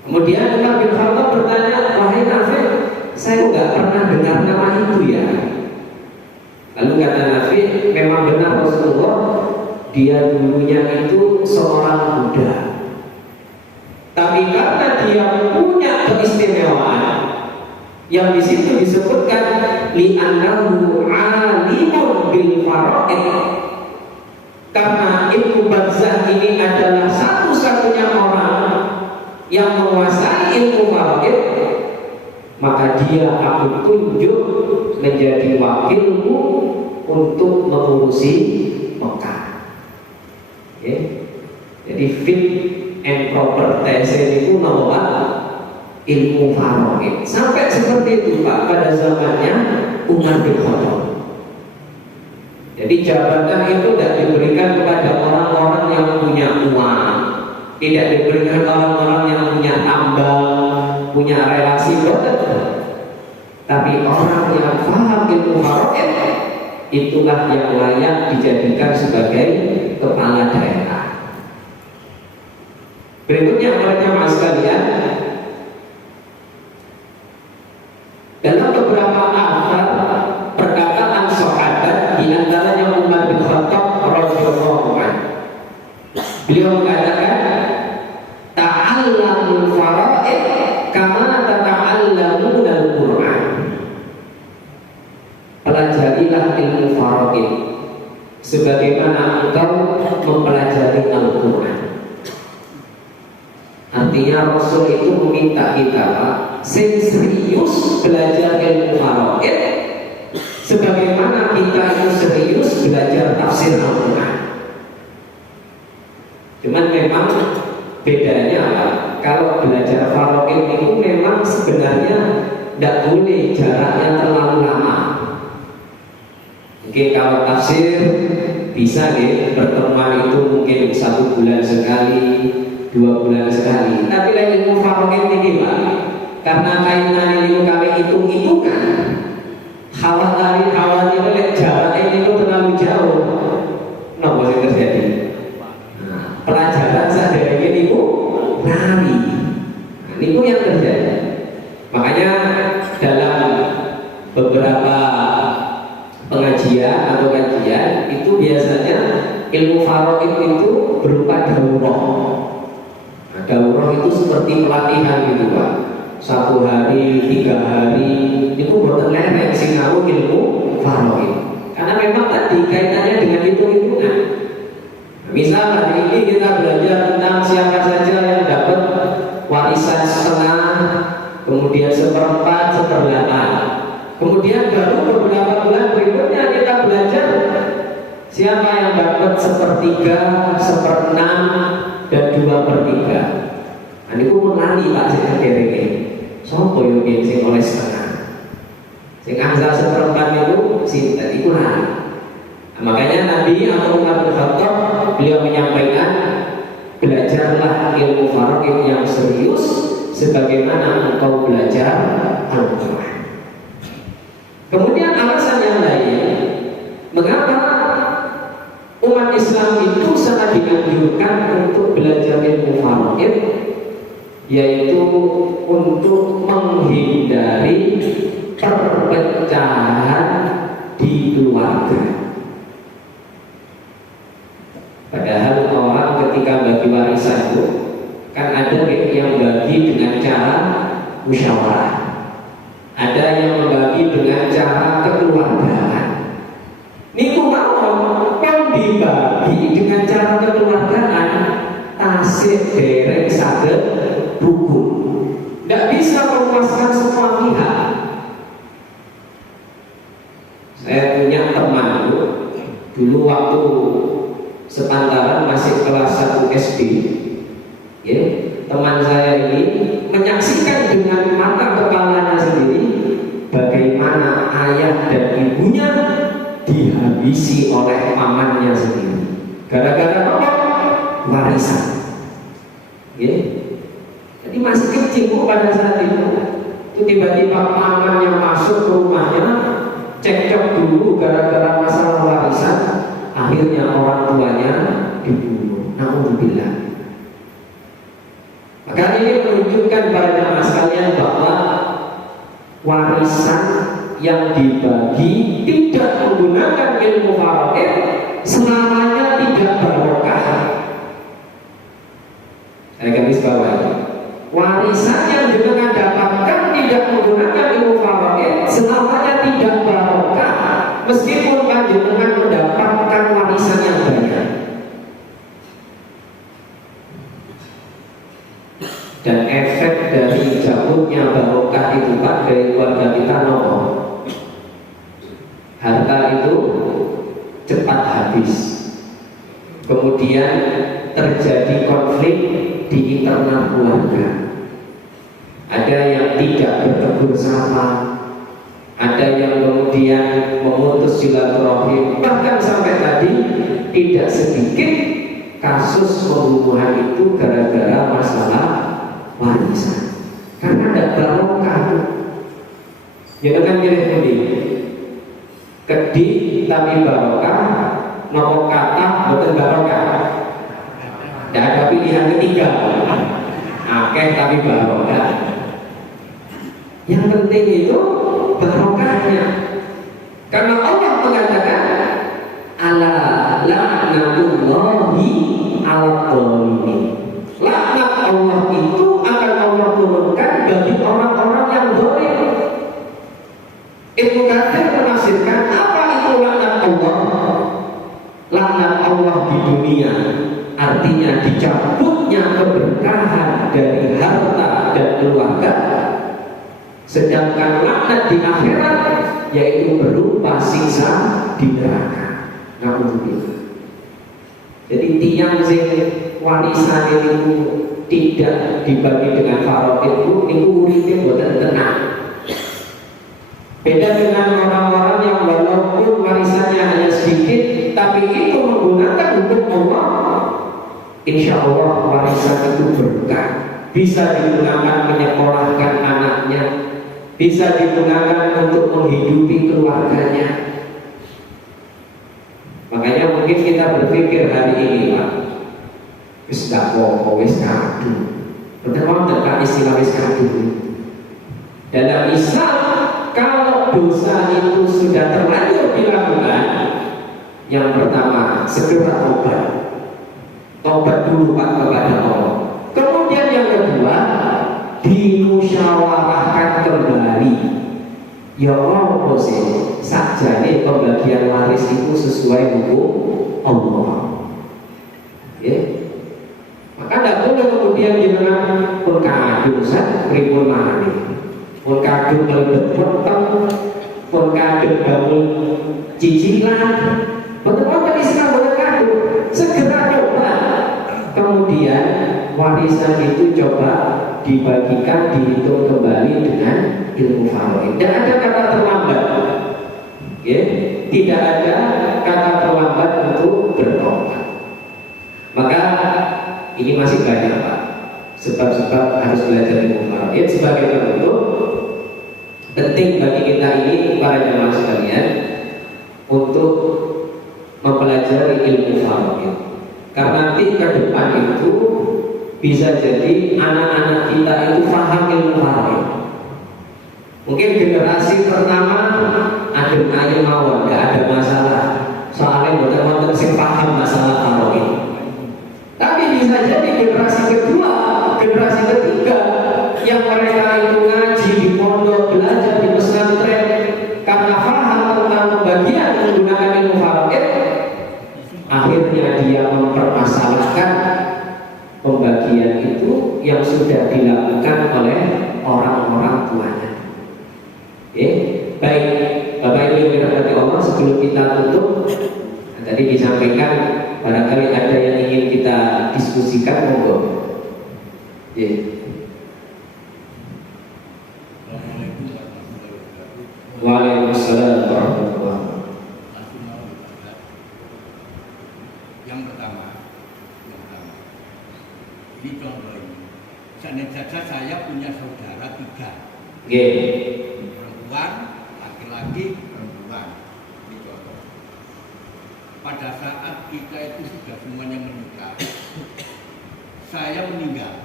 Kemudian Umar bin Khattab bertanya, wahai Nafi, saya nggak pernah dengar nama itu ya. Lalu kata Nafi, memang benar Rasulullah, dia dulunya itu seorang budak. Tapi karena dia punya keistimewaan yang di situ disebutkan li'annahu 'alimun bil faraid, karena Ibnu Bazzah ini adalah satu-satunya orang yang menguasai ilmu faraid, maka dia aku tunjuk menjadi wakilku untuk mengurusi Mekah. Okay. Jadi fit and proper test itu nomor ilmu faraid. Sampai seperti itu Pak pada zamannya Umar bin Khattab. Jadi jabatan itu tidak diberikan kepada orang-orang yang punya uang, tidak diberikan orang-orang yang punya tambang, punya relasi betul. Tapi orang yang paham ilmu faraid, itulah yang layak dijadikan sebagai kepala daerah. Berikutnya jemaah sekalian, dalam beberapa akhbar perkataan sahabat, di antaranya Umar bin Khattab radhiyallahu anhu, beliau mengatakan, ta'allamul faraid kama tata'allamuna al-Qur'an. Pelajarilah ilmu faraid sebagaimana engkau mempelajari Al-Quran. Artinya Rasul itu meminta kita serius belajar ilmu faraid sebagaimana kita itu serius belajar tafsir Al-Quran. Cuman memang bedanya kalau belajar faraid itu memang sebenarnya tidak boleh jaraknya terlalu lama. Oke, kalau tafsir bisa deh pertemuan itu mungkin 1 bulan sekali, 2 bulan sekali. Tapi ilmu faraid ini Pak, karena kaitan ilmu kami hitung-hitungan, khawatir jaraknya itu terlalu jauh. Nah, boleh terjadi. Nah, pelajaran saja ini Bu, nah lari. Nah, ini yang terjadi. Makanya dalam beberapa pengajian atau kajian itu biasanya ilmu faraid itu berupa daurah. Nah, daurah itu seperti pelatihan gitu Pak. 1 hari, 3 hari itu buat lereng sinau ilmu faraid. Karena memang tadi kaitannya dengan hitung-hitungan. Misal hari ini kita belajar tentang siapa saja yang dapat warisan setengah, kemudian 1/4, 1/8. Kemudian baru beberapa bulan berikutnya kita belajar siapa yang dapat 1/3, 1/6, dan 2/3. Nah, ini pun lari Pak sing dereke. Sopo yo sing oleh setengah. Sing angsa 1/4 itu sinten iku lari. Nah, makanya Nabi atau Umar bin Khattab beliau menyampaikan, belajarlah ilmu faraid yang serius sebagaimana engkau belajar Al-Quran. Kemudian alasan yang lain, mengapa umat Islam itu sangat dianjurkan untuk belajar ilmu faraid, yaitu untuk menghindari perpecahan di keluarga. Padahal orang ketika bagi warisan itu kan ada yang bagi dengan cara musyawarah, ada yang membagi dengan cara kekeluargaan. Niku mau kan dibagi dengan cara kekeluargaan, tasik derek saged rukun. Tidak bisa memuaskan semua pihak. Saya punya teman dulu waktu sepantaran masih kelas 1 SD, ya, teman saya ini menyaksikan dengan mata kepalanya sendiri bagaimana ayah dan ibunya dihabisi oleh pamannya sendiri gara-gara apa? Warisan, ya. Jadi masih kecil pada saat itu tiba-tiba pamannya masuk ke rumahnya, cekcok dulu gara-gara masalah warisan. Akhirnya orang tuanya dibunuh. Na'udzubillah. Maka ini menunjukkan pada jamaah sekalian bahwa warisan yang dibagi tidak menggunakan ilmu faraid selamanya tidak barokah. Saya garis bawahi. Warisan yang jenengan dapatkan tidak menggunakan ilmu faraid selamanya tidak barokah, meskipun panjenengan mendapatkan warisan yang banyak. Dan efek dari jauhnya barokah itu Pak dari keluarga kita nopo. Harta itu cepat habis. Kemudian terjadi konflik di internal keluarga. Ada yang tidak bertegur sapa, ada yang kemudian memutus silaturahim, bahkan sampai tadi tidak sedikit kasus pembunuhan itu gara-gara masalah warisan. Karena ada barokah. Ya dengan pilih kedih tapi barokah, nopo kata betul barokah. Tidak ada pilihan ketiga. Akeh tapi barokah. Yang penting itu barokahnya. Karena Allah mengatakan ala la'natullahi 'alal zalimin. Laknat Allah itu akan Allah turunkan bagi orang-orang yang zalim. Ibnu Katsir menafsirkan apa itu laknat Allah? Laknat Allah di dunia artinya dicabutnya keberkahan dari harta dan keluarga. Sedangkan laknat di akhirat yaitu berupa siksa di neraka. Na'udzubillah. Jadi tiang sing warisan itu tidak dibagi dengan faraid itu uripe boten tenang. Beda dengan orang-orang yang walaupun warisannya hanya sedikit tapi itu menggunakan hukum Allah, insya Allah warisan itu berkah, bisa digunakan menyekolahkan anaknya, bisa digunakan untuk menghidupi keluarganya. Makanya mungkin kita berpikir hari ini Pak, wis gak apa-apa, wis kadu. Betul kan istilah kadung. Dalam Islam, kalau dosa itu sudah terlanjur dilakukan, yang pertama segera tobat dulu Pak kepada Allah. Kemudian yang kedua, dimusyawarahkan kembali. Ya Allah sih, sakjane pembagian waris itu sesuai hukum Allah. Ya. Maka tidak boleh kemudian jenengan pun kadung pripun mari. Pun kadung melebet potong, pun kadung bangun cicilan. Betul-betul Islam boleh kadung. Segera coba. Kemudian warisan itu coba dibagikan, dihitung kembali dengan ilmu faraid. Tidak ada kata terlambat. Ya, tidak ada kata terlambat untuk bertobat. Maka ini masih banyak Pak sebab-sebab harus belajar ilmu faraid. Sebagai penutup, penting bagi kita ini para jemaah sekalian untuk mempelajari ilmu faraid. Karena nanti ke depan itu bisa jadi anak-anak kita itu paham ilmu faraid. Mungkin generasi pertama adem ayem mawon, tidak ada masalah. Soalnya betul-betul sing paham masalah faraid. Tapi bisa jadi generasi kedua, generasi ketiga yang mereka itu ngaji di pondok, belajar di pesantren, karena paham tentang pembagian menggunakan ilmu faraid, akhirnya dia mempermasalahkan pembagian itu yang sudah dilakukan oleh orang-orang tuanya. Baik, Bapak Ibu yang dirahmati Allah, sebelum kita tutup, tadi disampaikan barangkali ada yang ingin kita diskusikan, monggo. Waalaikumsalam warahmatullahi wabarakatuh. Yang pertama, ini contoh ini. Seandainya saja saya punya saudara 3, perempuan, laki-laki, perempuan. Ini contoh. Pada saat kita itu sudah semuanya menikah, saya meninggal,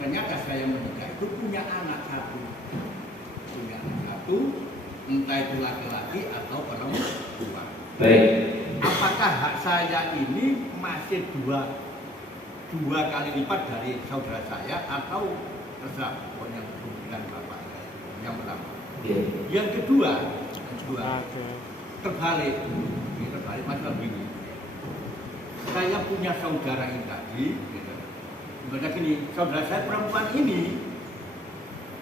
ternyata saya menikah itu punya anak satu, entah itu laki-laki atau perempuan. Baik. Apakah hak saya ini masih dua kali lipat dari saudara saya atau terserah pokoknya kemudian bapak saya? Yang pertama. Yang kedua terbalik masalah begini. Saya punya saudara yang tadi, ibaratnya gini, saudara saya perempuan ini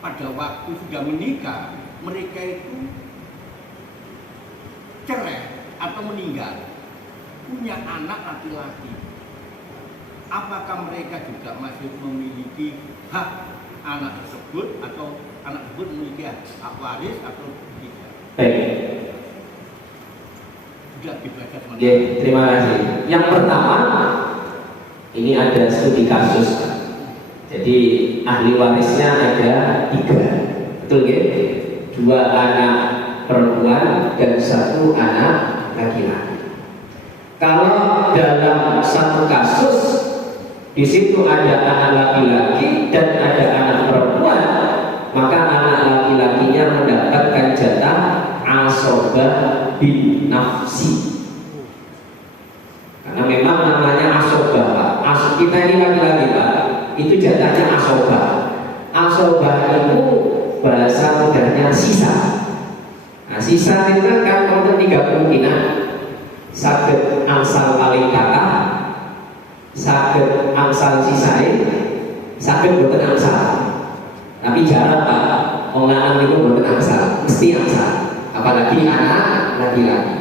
pada waktu sudah menikah, mereka itu cerai atau meninggal, punya anak laki-laki. Apakah mereka juga masih memiliki hak anak tersebut atau anak tersebut memiliki hak waris atau tidak? Baik. Sudah dibaca teman-teman. Ya, terima kasih. Yang pertama, ini ada studi kasus. Jadi ahli warisnya ada 3, betul ya? 2 anak perempuan dan 1 anak laki-laki. Kalau dalam satu kasus di situ ada anak laki-laki dan ada anak perempuan, maka anak laki-lakinya mendapatkan jatah asobah bin nafsi. Karena memang namanya asobah Pak. Kita ini laki-laki Pak, itu jatahnya asobah. Asobah itu bahasa mudahnya sisa. Nah, sisa itu kan ada 3 kemungkinan. Saged angsal paling kakak, saged angsal sisai, saged boten angsal. Tapi jarang Pak, orang itu boten angsal, mesti angsal. Apalagi anak laki-laki.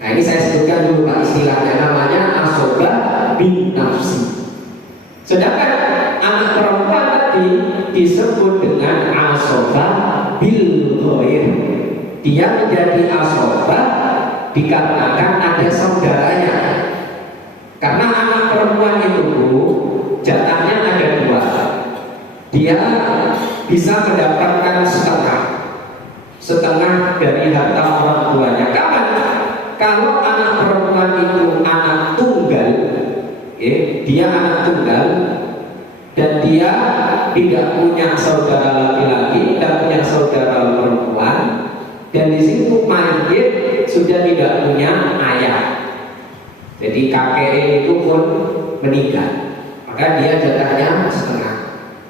Nah ini saya sebutkan dulu Pak istilahnya, namanya asobah bin nafsi. Sedangkan anak perempuan tadi disebut dengan asobah bil ghair. Dia menjadi asobah dikarenakan ada saudaranya. Karena anak perempuan itu jatahnya ada 2. Dia bisa mendapatkan setengah dari harta orang tuanya. Kapan? Kalau anak perempuan itu anak tunggal, dia anak tunggal dan dia tidak punya saudara laki-laki dan punya saudara perempuan, dan di situ mayit sudah tidak punya ayah. Jadi kakek itu pun meninggal, maka dia jatahnya setengah.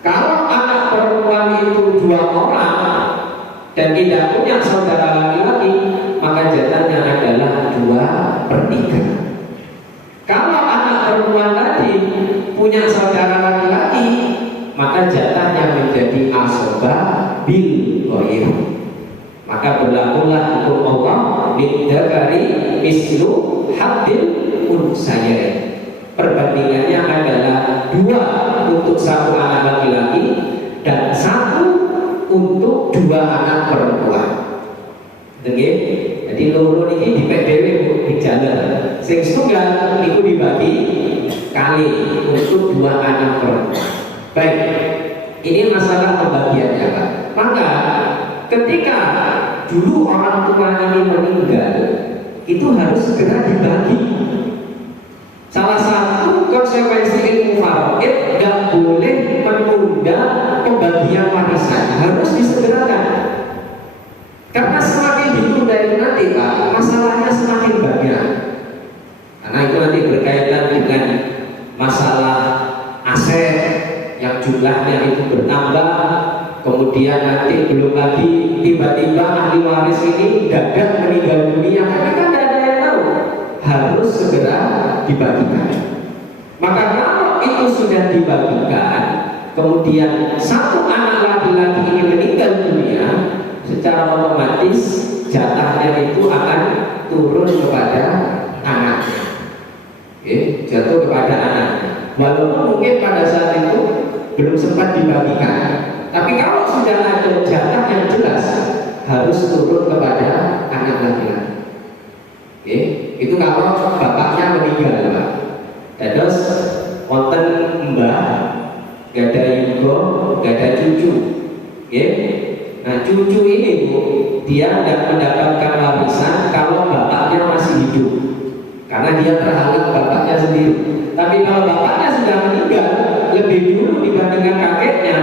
Kalau anak perempuan itu 2 orang dan tidak punya saudara laki-laki, maka jatahnya adalah 2/3. Kalau anak perempuan tadi punya saudara laki-laki, maka jatahnya menjadi asobah bil ghair. Maka berlakulah hukum Allah lidzakari mislu haddil unsayain. Perbandingannya adalah 2 untuk 1 anak laki-laki dan 1 untuk 2 anak perempuan. Jadi loro ini dipek dhewe di jalan. Sing setunggal itu dibagi kali untuk 2 anak perempuan. Baik, ini masalah pembagiannya, Pak. Maka ketika dulu orang tua ini meninggal, itu harus segera dibagi. Salah satu konsekuensi ilmu faraid, nggak boleh menunda pembagian warisan, harus disegerakan. Karena semakin ditunda itu nanti, Pak, masalahnya semakin banyak. Karena itu nanti berkaitan dengan masalah aset yang jumlahnya itu bertambah. Kemudian nanti belum lagi tiba-tiba ahli waris ini gagal meninggal dunia, karena kan tidak ada yang tahu, harus segera dibagikan. Maka kalau itu sudah dibagikan, kemudian 1 anak laki-laki ini meninggal dunia, secara otomatis jatahnya itu akan turun kepada anaknya, jatuh kepada anaknya. Walaupun mungkin pada saat itu belum sempat dibagikan, tapi kalau sudah ada jatah yang jelas, harus turun kepada anak laki-laki. Itu kalau bapaknya meninggal, Pak. Terus wonten mbah, gak ada yugo, gak ada cucu. Nah cucu ini, Bu, dia tidak mendapatkan warisan kalau bapaknya masih hidup, karena dia terhalang bapaknya sendiri. Tapi kalau bapaknya sudah meninggal lebih dulu dibandingkan kakeknya,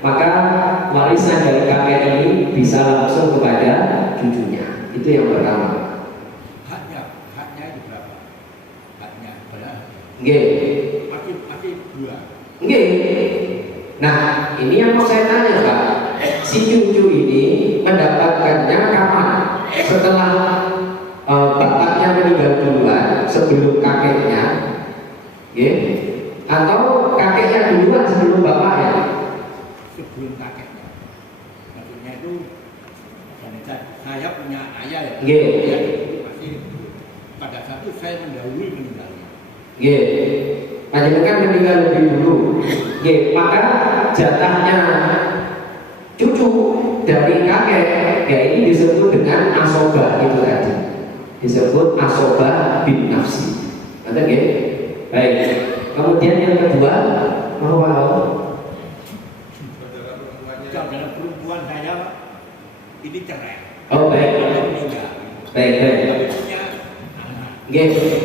maka warisan dari kakek ini bisa langsung kepada cucunya. Itu yang pertama. Haknya itu berapa? Haknya berapa? Nggih. Masih 2. Nggih. Nah, ini yang mau saya tanya, Pak. Si cucu ini mendapatkannya kapan? Setelah bapaknya meninggal duluan, sebelum kakeknya, atau kakeknya duluan sebelum bapaknya? Sebelum kakeknya. Maksudnya itu saya punya ayah ya. Masih pada saat itu saya mendahului meninggalnya. Panjenengan meninggal lebih dulu. Maka jatahnya cucu dari kakek, ini disebut dengan asobah itu tadi. Disebut asobah bin nafsi. Betul nggih? Baik. Kemudian yang kedua, bahwa saudara perempuan saya ini cerai. oh baik. Baik.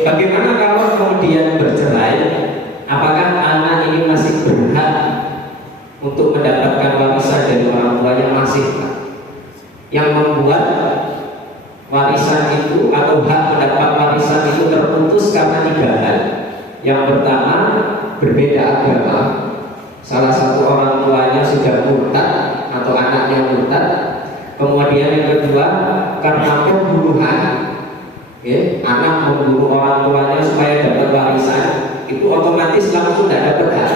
Bagaimana kalau kemudian bercerai? Apakah anak ini masih berhak untuk mendapatkan warisan dari orang tuanya? Masih, Pak. Yang membuat warisan itu atau hak mendapat warisan itu terputus karena 3 hal. Yang pertama, berbeda agama. Salah satu orang tuanya sudah murtad atau anaknya murtad. Kemudian yang kedua, karena pembunuhan. Anak membunuh orang tuanya supaya dapat warisan, itu otomatis langsung tidak dapat hak.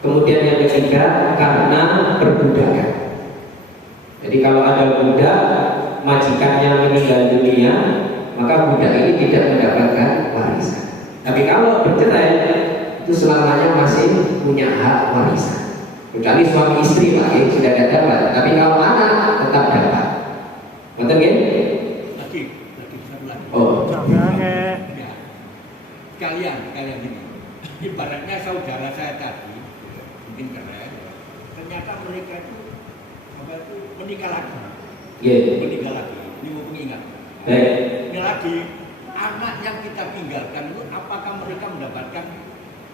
Kemudian yang ketiga, karena perbudakan. Jadi kalau ada budak, majikannya meninggal dunia, maka budak ini tidak mendapatkan warisan. Tapi kalau bercerai, itu selamanya masih punya hak warisan. Kecuali suami istri, Pak, sudah tidak dapat. Tapi kalau anak tetap dapat. Betul kan? Lagi satu lagi. Oh. Ya. Kalian ini. Ibaratnya saudara saya tadi mungkin keren. Ternyata mereka itu menikah lagi. Menikah lagi. Ini mau mengingat. Baik. Ini lagi anak yang kita tinggalkan itu apakah mereka mendapatkan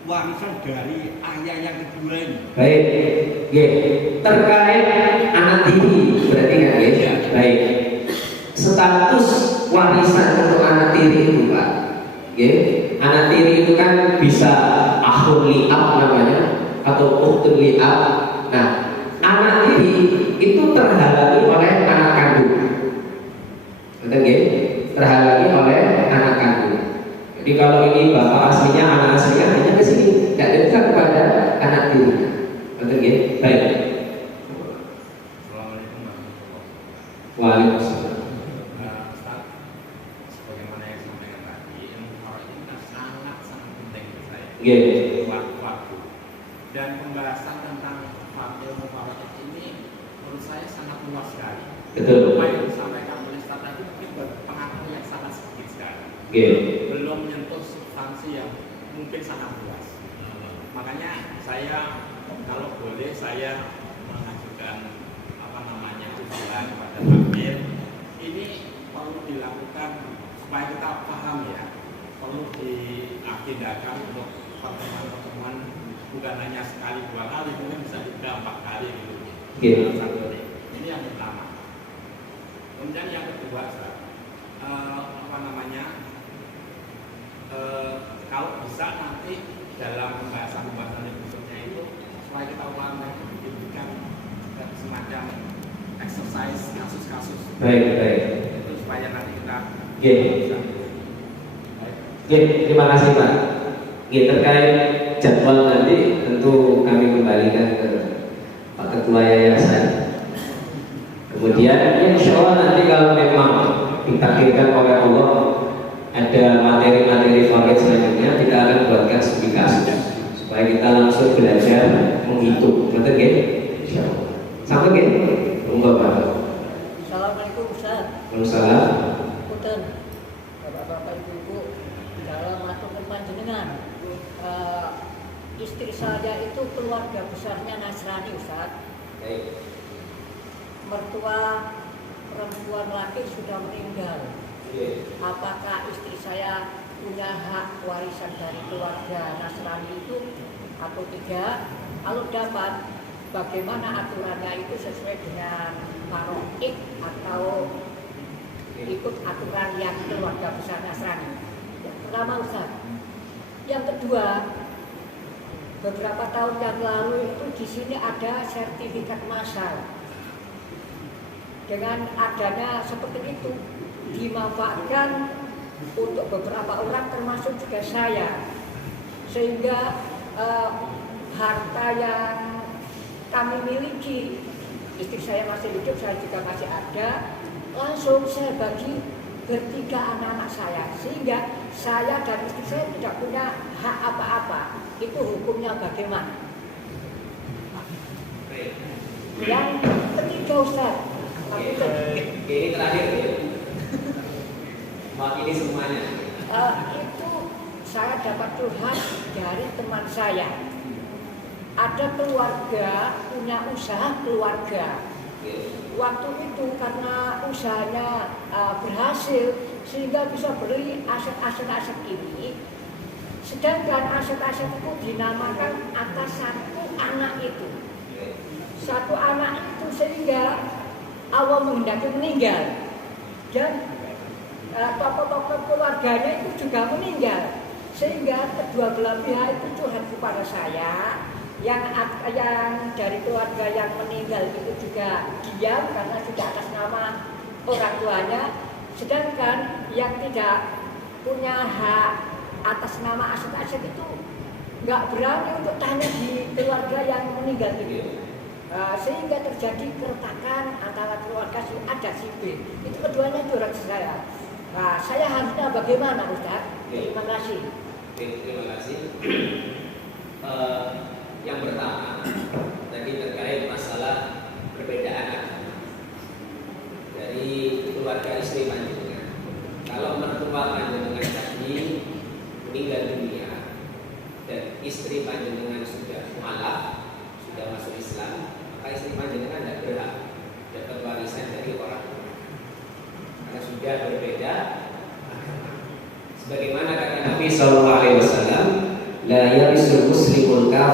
warisan dari ayah yang kedua ini? Baik, ya. Terkait anak tiri berarti kan ya? Baik. Status warisan untuk anak tiri itu Pak, ya. Anak tiri itu kan bisa akhul li'ab namanya atau ukhtun li'ab. Nah, anak tiri itu terhalangi oleh anak kandung. Betul ya? Terhalangi oleh anak kandung. Jadi kalau ini bapak aslinya, anak aslinya hanya ke sini, tidak dekat kepada anak tirinya. Betul ya? Baik. Assalamualaikum warahmatullahi wabarakatuh. Waalaikumsalam. Ustaz, sebagaimana yang disampaikan tadi, ilmu farad ini kan sangat penting bagi saya. Iya. Waktu. Dan pembahasan tentang ilmu farad ini menurut saya sangat luas sekali. Betul. Apa yang disampaikan oleh Ustaz tadi mungkin berpengaruh yang sangat sedikit sekali. Iya. Belum menyentuh substansi yang mungkin sangat luas. Makanya saya kalau boleh saya mengajukan usulan kepada takmir ini perlu dilakukan supaya kita paham ya, perlu diagendakan untuk pertemuan-pertemuan bukan hanya sekali dua kali, mungkin bisa 3-4 kali gitu. Satu ini yang pertama. Kemudian yang kedua, kalau bisa nanti dalam pembahasan yang berikutnya itu supaya kita ulang diberikan semacam exercise kasus-kasus. Baik. Itu supaya nanti kita bisa. Terima kasih Pak. Terkait jadwal nanti tentu kami kembalikan ke Pak Ketua Yayasan. Kemudian insya Allah nanti kalau memang ditakdirkan oleh Allah ada materi-materi fakir selanjutnya, kita akan buatkan studi kasus supaya kita langsung belajar menghitung. Betul ya? Insya Allah. Sampai ya? Pak. Assalamualaikum Ustaz. Waalaikumsalam. Punten, Bapak-bapak Ibu-ibu, dalam matur panjenengan, istri saya itu keluarga besarnya Nasrani Ustaz. Baik. Mertua perempuan laki sudah meninggal. Apakah istri saya punya hak warisan dari keluarga Nasrani itu atau tidak? Kalau dapat, bagaimana aturannya itu sesuai dengan paroik atau ikut aturan yang keluarga besar Nasrani? Yang pertama Ustaz. Yang kedua, beberapa tahun yang lalu itu di sini ada sertifikat massal. Dengan adanya seperti itu dimanfaatkan untuk beberapa orang termasuk juga saya, sehingga harta yang kami miliki, istri saya masih hidup, saya juga masih ada, langsung saya bagi bertiga anak-anak saya, sehingga saya dan istri saya tidak punya hak apa-apa. Itu hukumnya bagaimana? Yang ketiga Ustaz, ini terakhir ya. Mewakili semuanya. Itu saya dapat curhat dari teman saya. Ada keluarga punya usaha keluarga. Waktu itu karena usahanya berhasil sehingga bisa beli aset-aset ini. Sedangkan aset-aset itu dinamakan atas satu anak itu. Satu anak itu sehingga Allah menghendaki meninggal. Dan tokoh-tokoh keluarganya itu juga meninggal, sehingga kedua belah pihak itu curhat kepada saya. Yang dari keluarga yang meninggal itu juga diam karena sudah atas nama orang tuanya, sedangkan yang tidak punya hak atas nama aset-aset itu nggak berani untuk tanya di keluarga yang meninggal itu. Sehingga terjadi keretakan antara keluarga si A dan si B. Itu keduanya curhat saya. Saya harusnya bagaimana Ustaz? Terima kasih. Terima kasih. Yang pertama tadi terkait masalah perbedaan agama dari keluarga istri panjenengan. Kalau mertua panjenengan tadi meninggal dunia dan istri panjenengan sudah mualaf, sudah masuk Islam, maka istri panjenengan tidak berhak dapat warisan dari orang tua karena sudah berbeda agama.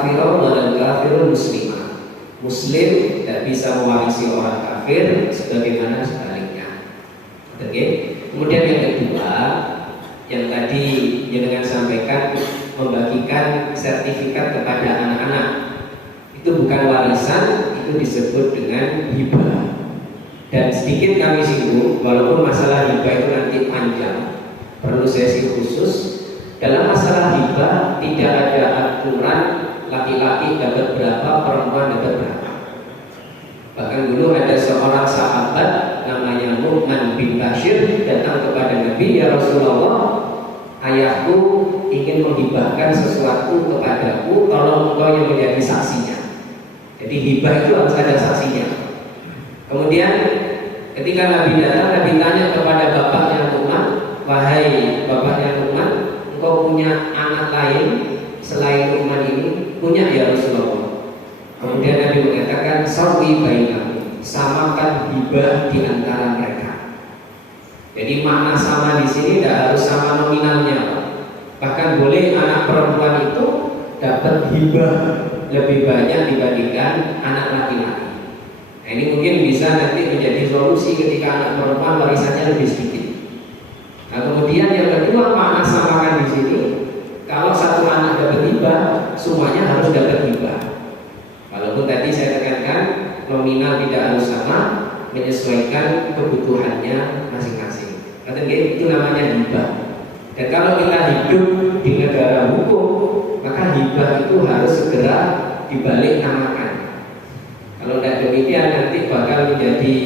kafira wal kafiru muslimah. Muslim tidak bisa mewarisi orang kafir sebagaimana sebaliknya. Oke. Kemudian yang kedua, yang tadi yang dengan sampaikan membagikan sertifikat kepada anak-anak. Itu bukan warisan, itu disebut dengan hibah. Dan sedikit kami singgung, walaupun masalah hibah itu nanti panjang, perlu sesi khusus. Dalam masalah hibah tidak ada aturan laki-laki dapat berapa, perempuan dapat berapa. Bahkan dulu ada seorang sahabat namanya Nu'man bin Bashir datang kepada Nabi, ya Rasulullah, ayahku ingin menghibahkan sesuatu kepadaku, tolong engkau yang menjadi saksinya. Jadi hibah itu harus ada saksinya. Kemudian ketika Nabi datang, Nabi tanya kepada bapaknya Nu'man, wahai bapaknya Nu'man, engkau punya anak lain selain Nu'man ini? Punya ya Rasulullah. Kemudian Nabi mengatakan, sawi bainahum, samakan hibah di antara mereka. Jadi makna sama di sini tidak harus sama nominalnya, bahkan boleh anak perempuan itu dapat hibah lebih banyak dibandingkan anak laki-laki. Nah, ini mungkin bisa nanti menjadi solusi ketika anak perempuan warisannya lebih sedikit. Nah, kemudian yang kedua, makna samakan di sini, kalau satu anak dapat hibah, semuanya harus dapat hibah. Walaupun tadi saya tekankan nominal tidak harus sama, menyesuaikan kebutuhannya masing-masing. Itu namanya hibah. Dan kalau kita hidup di negara hukum, maka hibah itu harus segera dibalik namakan. Kalau tidak demikian nanti bakal menjadi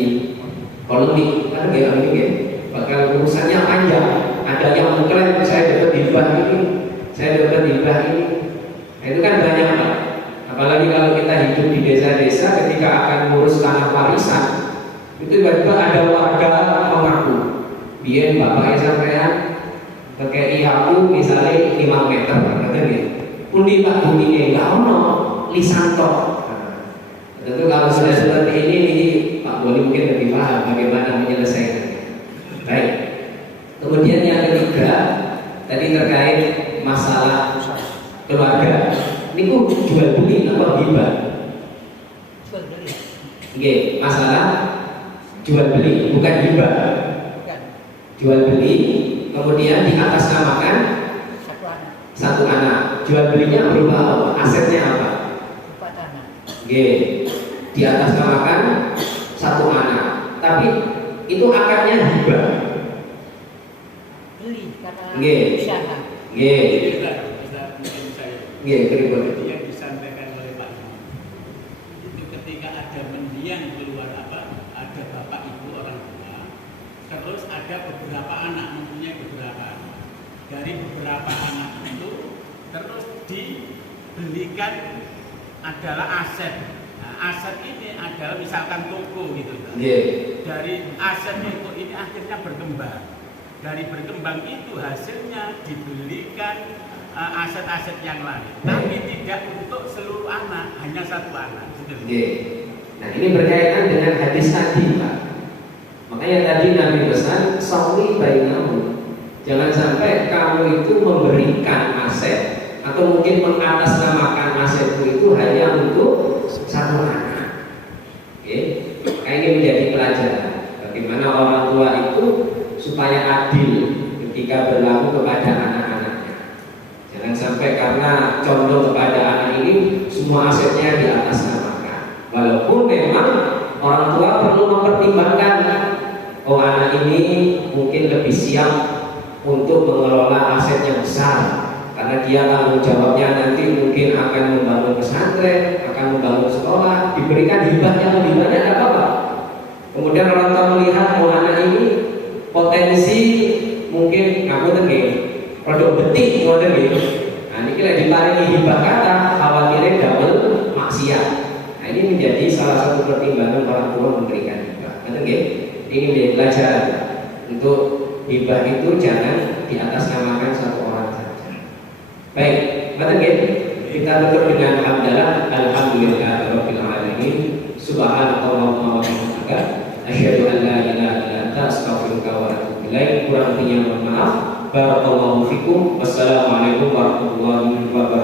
polemik. Bakal urusannya panjang. Ada yang mengklaim saya dapat hibah ini, saya dapat hibah ini. Nah, itu kan banyak, Pak. Apalagi kalau kita hidup di desa-desa, ketika akan ngurus tanah warisan, itu tiba-tiba ada warga mengaku, biar bapaknya sampean pakai aku misalnya 5 meter, katanya, undi pak bumi enggak ono, lisan tok. Tentu kalau sudah seperti ini Pak Boli mungkin lebih paham bagaimana menyelesaikannya. Baik. Kemudian yang ketiga, tadi terkait masalah keluarga. Ini kok jual beli atau hibah? Jual beli. Oke, masalah jual beli bukan hibah. Jual beli, kemudian di atas namakan satu anak. Jual belinya berupa apa? Asetnya apa? Berupa tanah. Oke, di atas namakan satu anak. Tapi itu akarnya hibah. Beli karena usaha. Seperti yang disampaikan oleh Pak Ibu, itu ketika ada mendiang keluar ada bapak ibu orang tua, terus ada beberapa anak, mempunyai beberapa anak. Dari beberapa anak itu terus dibelikan adalah aset. Nah, aset ini adalah misalkan toko gitu. Dari aset toko ini akhirnya berkembang. Dari berkembang itu hasilnya dibelikan aset-aset yang lain, tapi tidak untuk seluruh anak, hanya satu anak. Nah, ini berkaitan dengan hadis tadi, Pak. Makanya tadi Nabi pesan, sawi bainamu. Jangan sampai kamu itu memberikan aset atau mungkin mengatasnamakan asetmu itu hanya untuk satu anak. Nah, ini menjadi pelajaran bagaimana orang tua itu supaya adil ketika berlaku kepada anak-anaknya. Jangan sampai karena condong kepada anak ini semua asetnya di atas namakan. Walaupun memang orang tua perlu mempertimbangkan, oh anak ini mungkin lebih siap untuk mengelola aset yang besar, karena dia tanggung jawabnya nanti mungkin akan membangun pesantren, akan membangun sekolah, diberikan hibahnya lebih banyak, tidak apa-apa. Kemudian orang tua melihat, oh anak ini potensi mungkin produk betik model gitu. Nah, ini kira diparingi hibah kata, khawatirnya double maksiat. Nah, ini menjadi salah satu pertimbangan orang tua memberikan hibah. Ini menjadi pelajaran untuk hibah itu jangan di atas namakan satu orang saja. Baik, kita tutup dengan hamdalah, alhamdulillahirabbil alamin, subhanallahumma wa bihamdika, asyhadu an la ilaha illa anta, astaghfiruka wa atubu ilaik. Kurang lebihnya mohon maaf. Barakallahu fikum. Wassalamualaikum warahmatullahi wabarakatuh.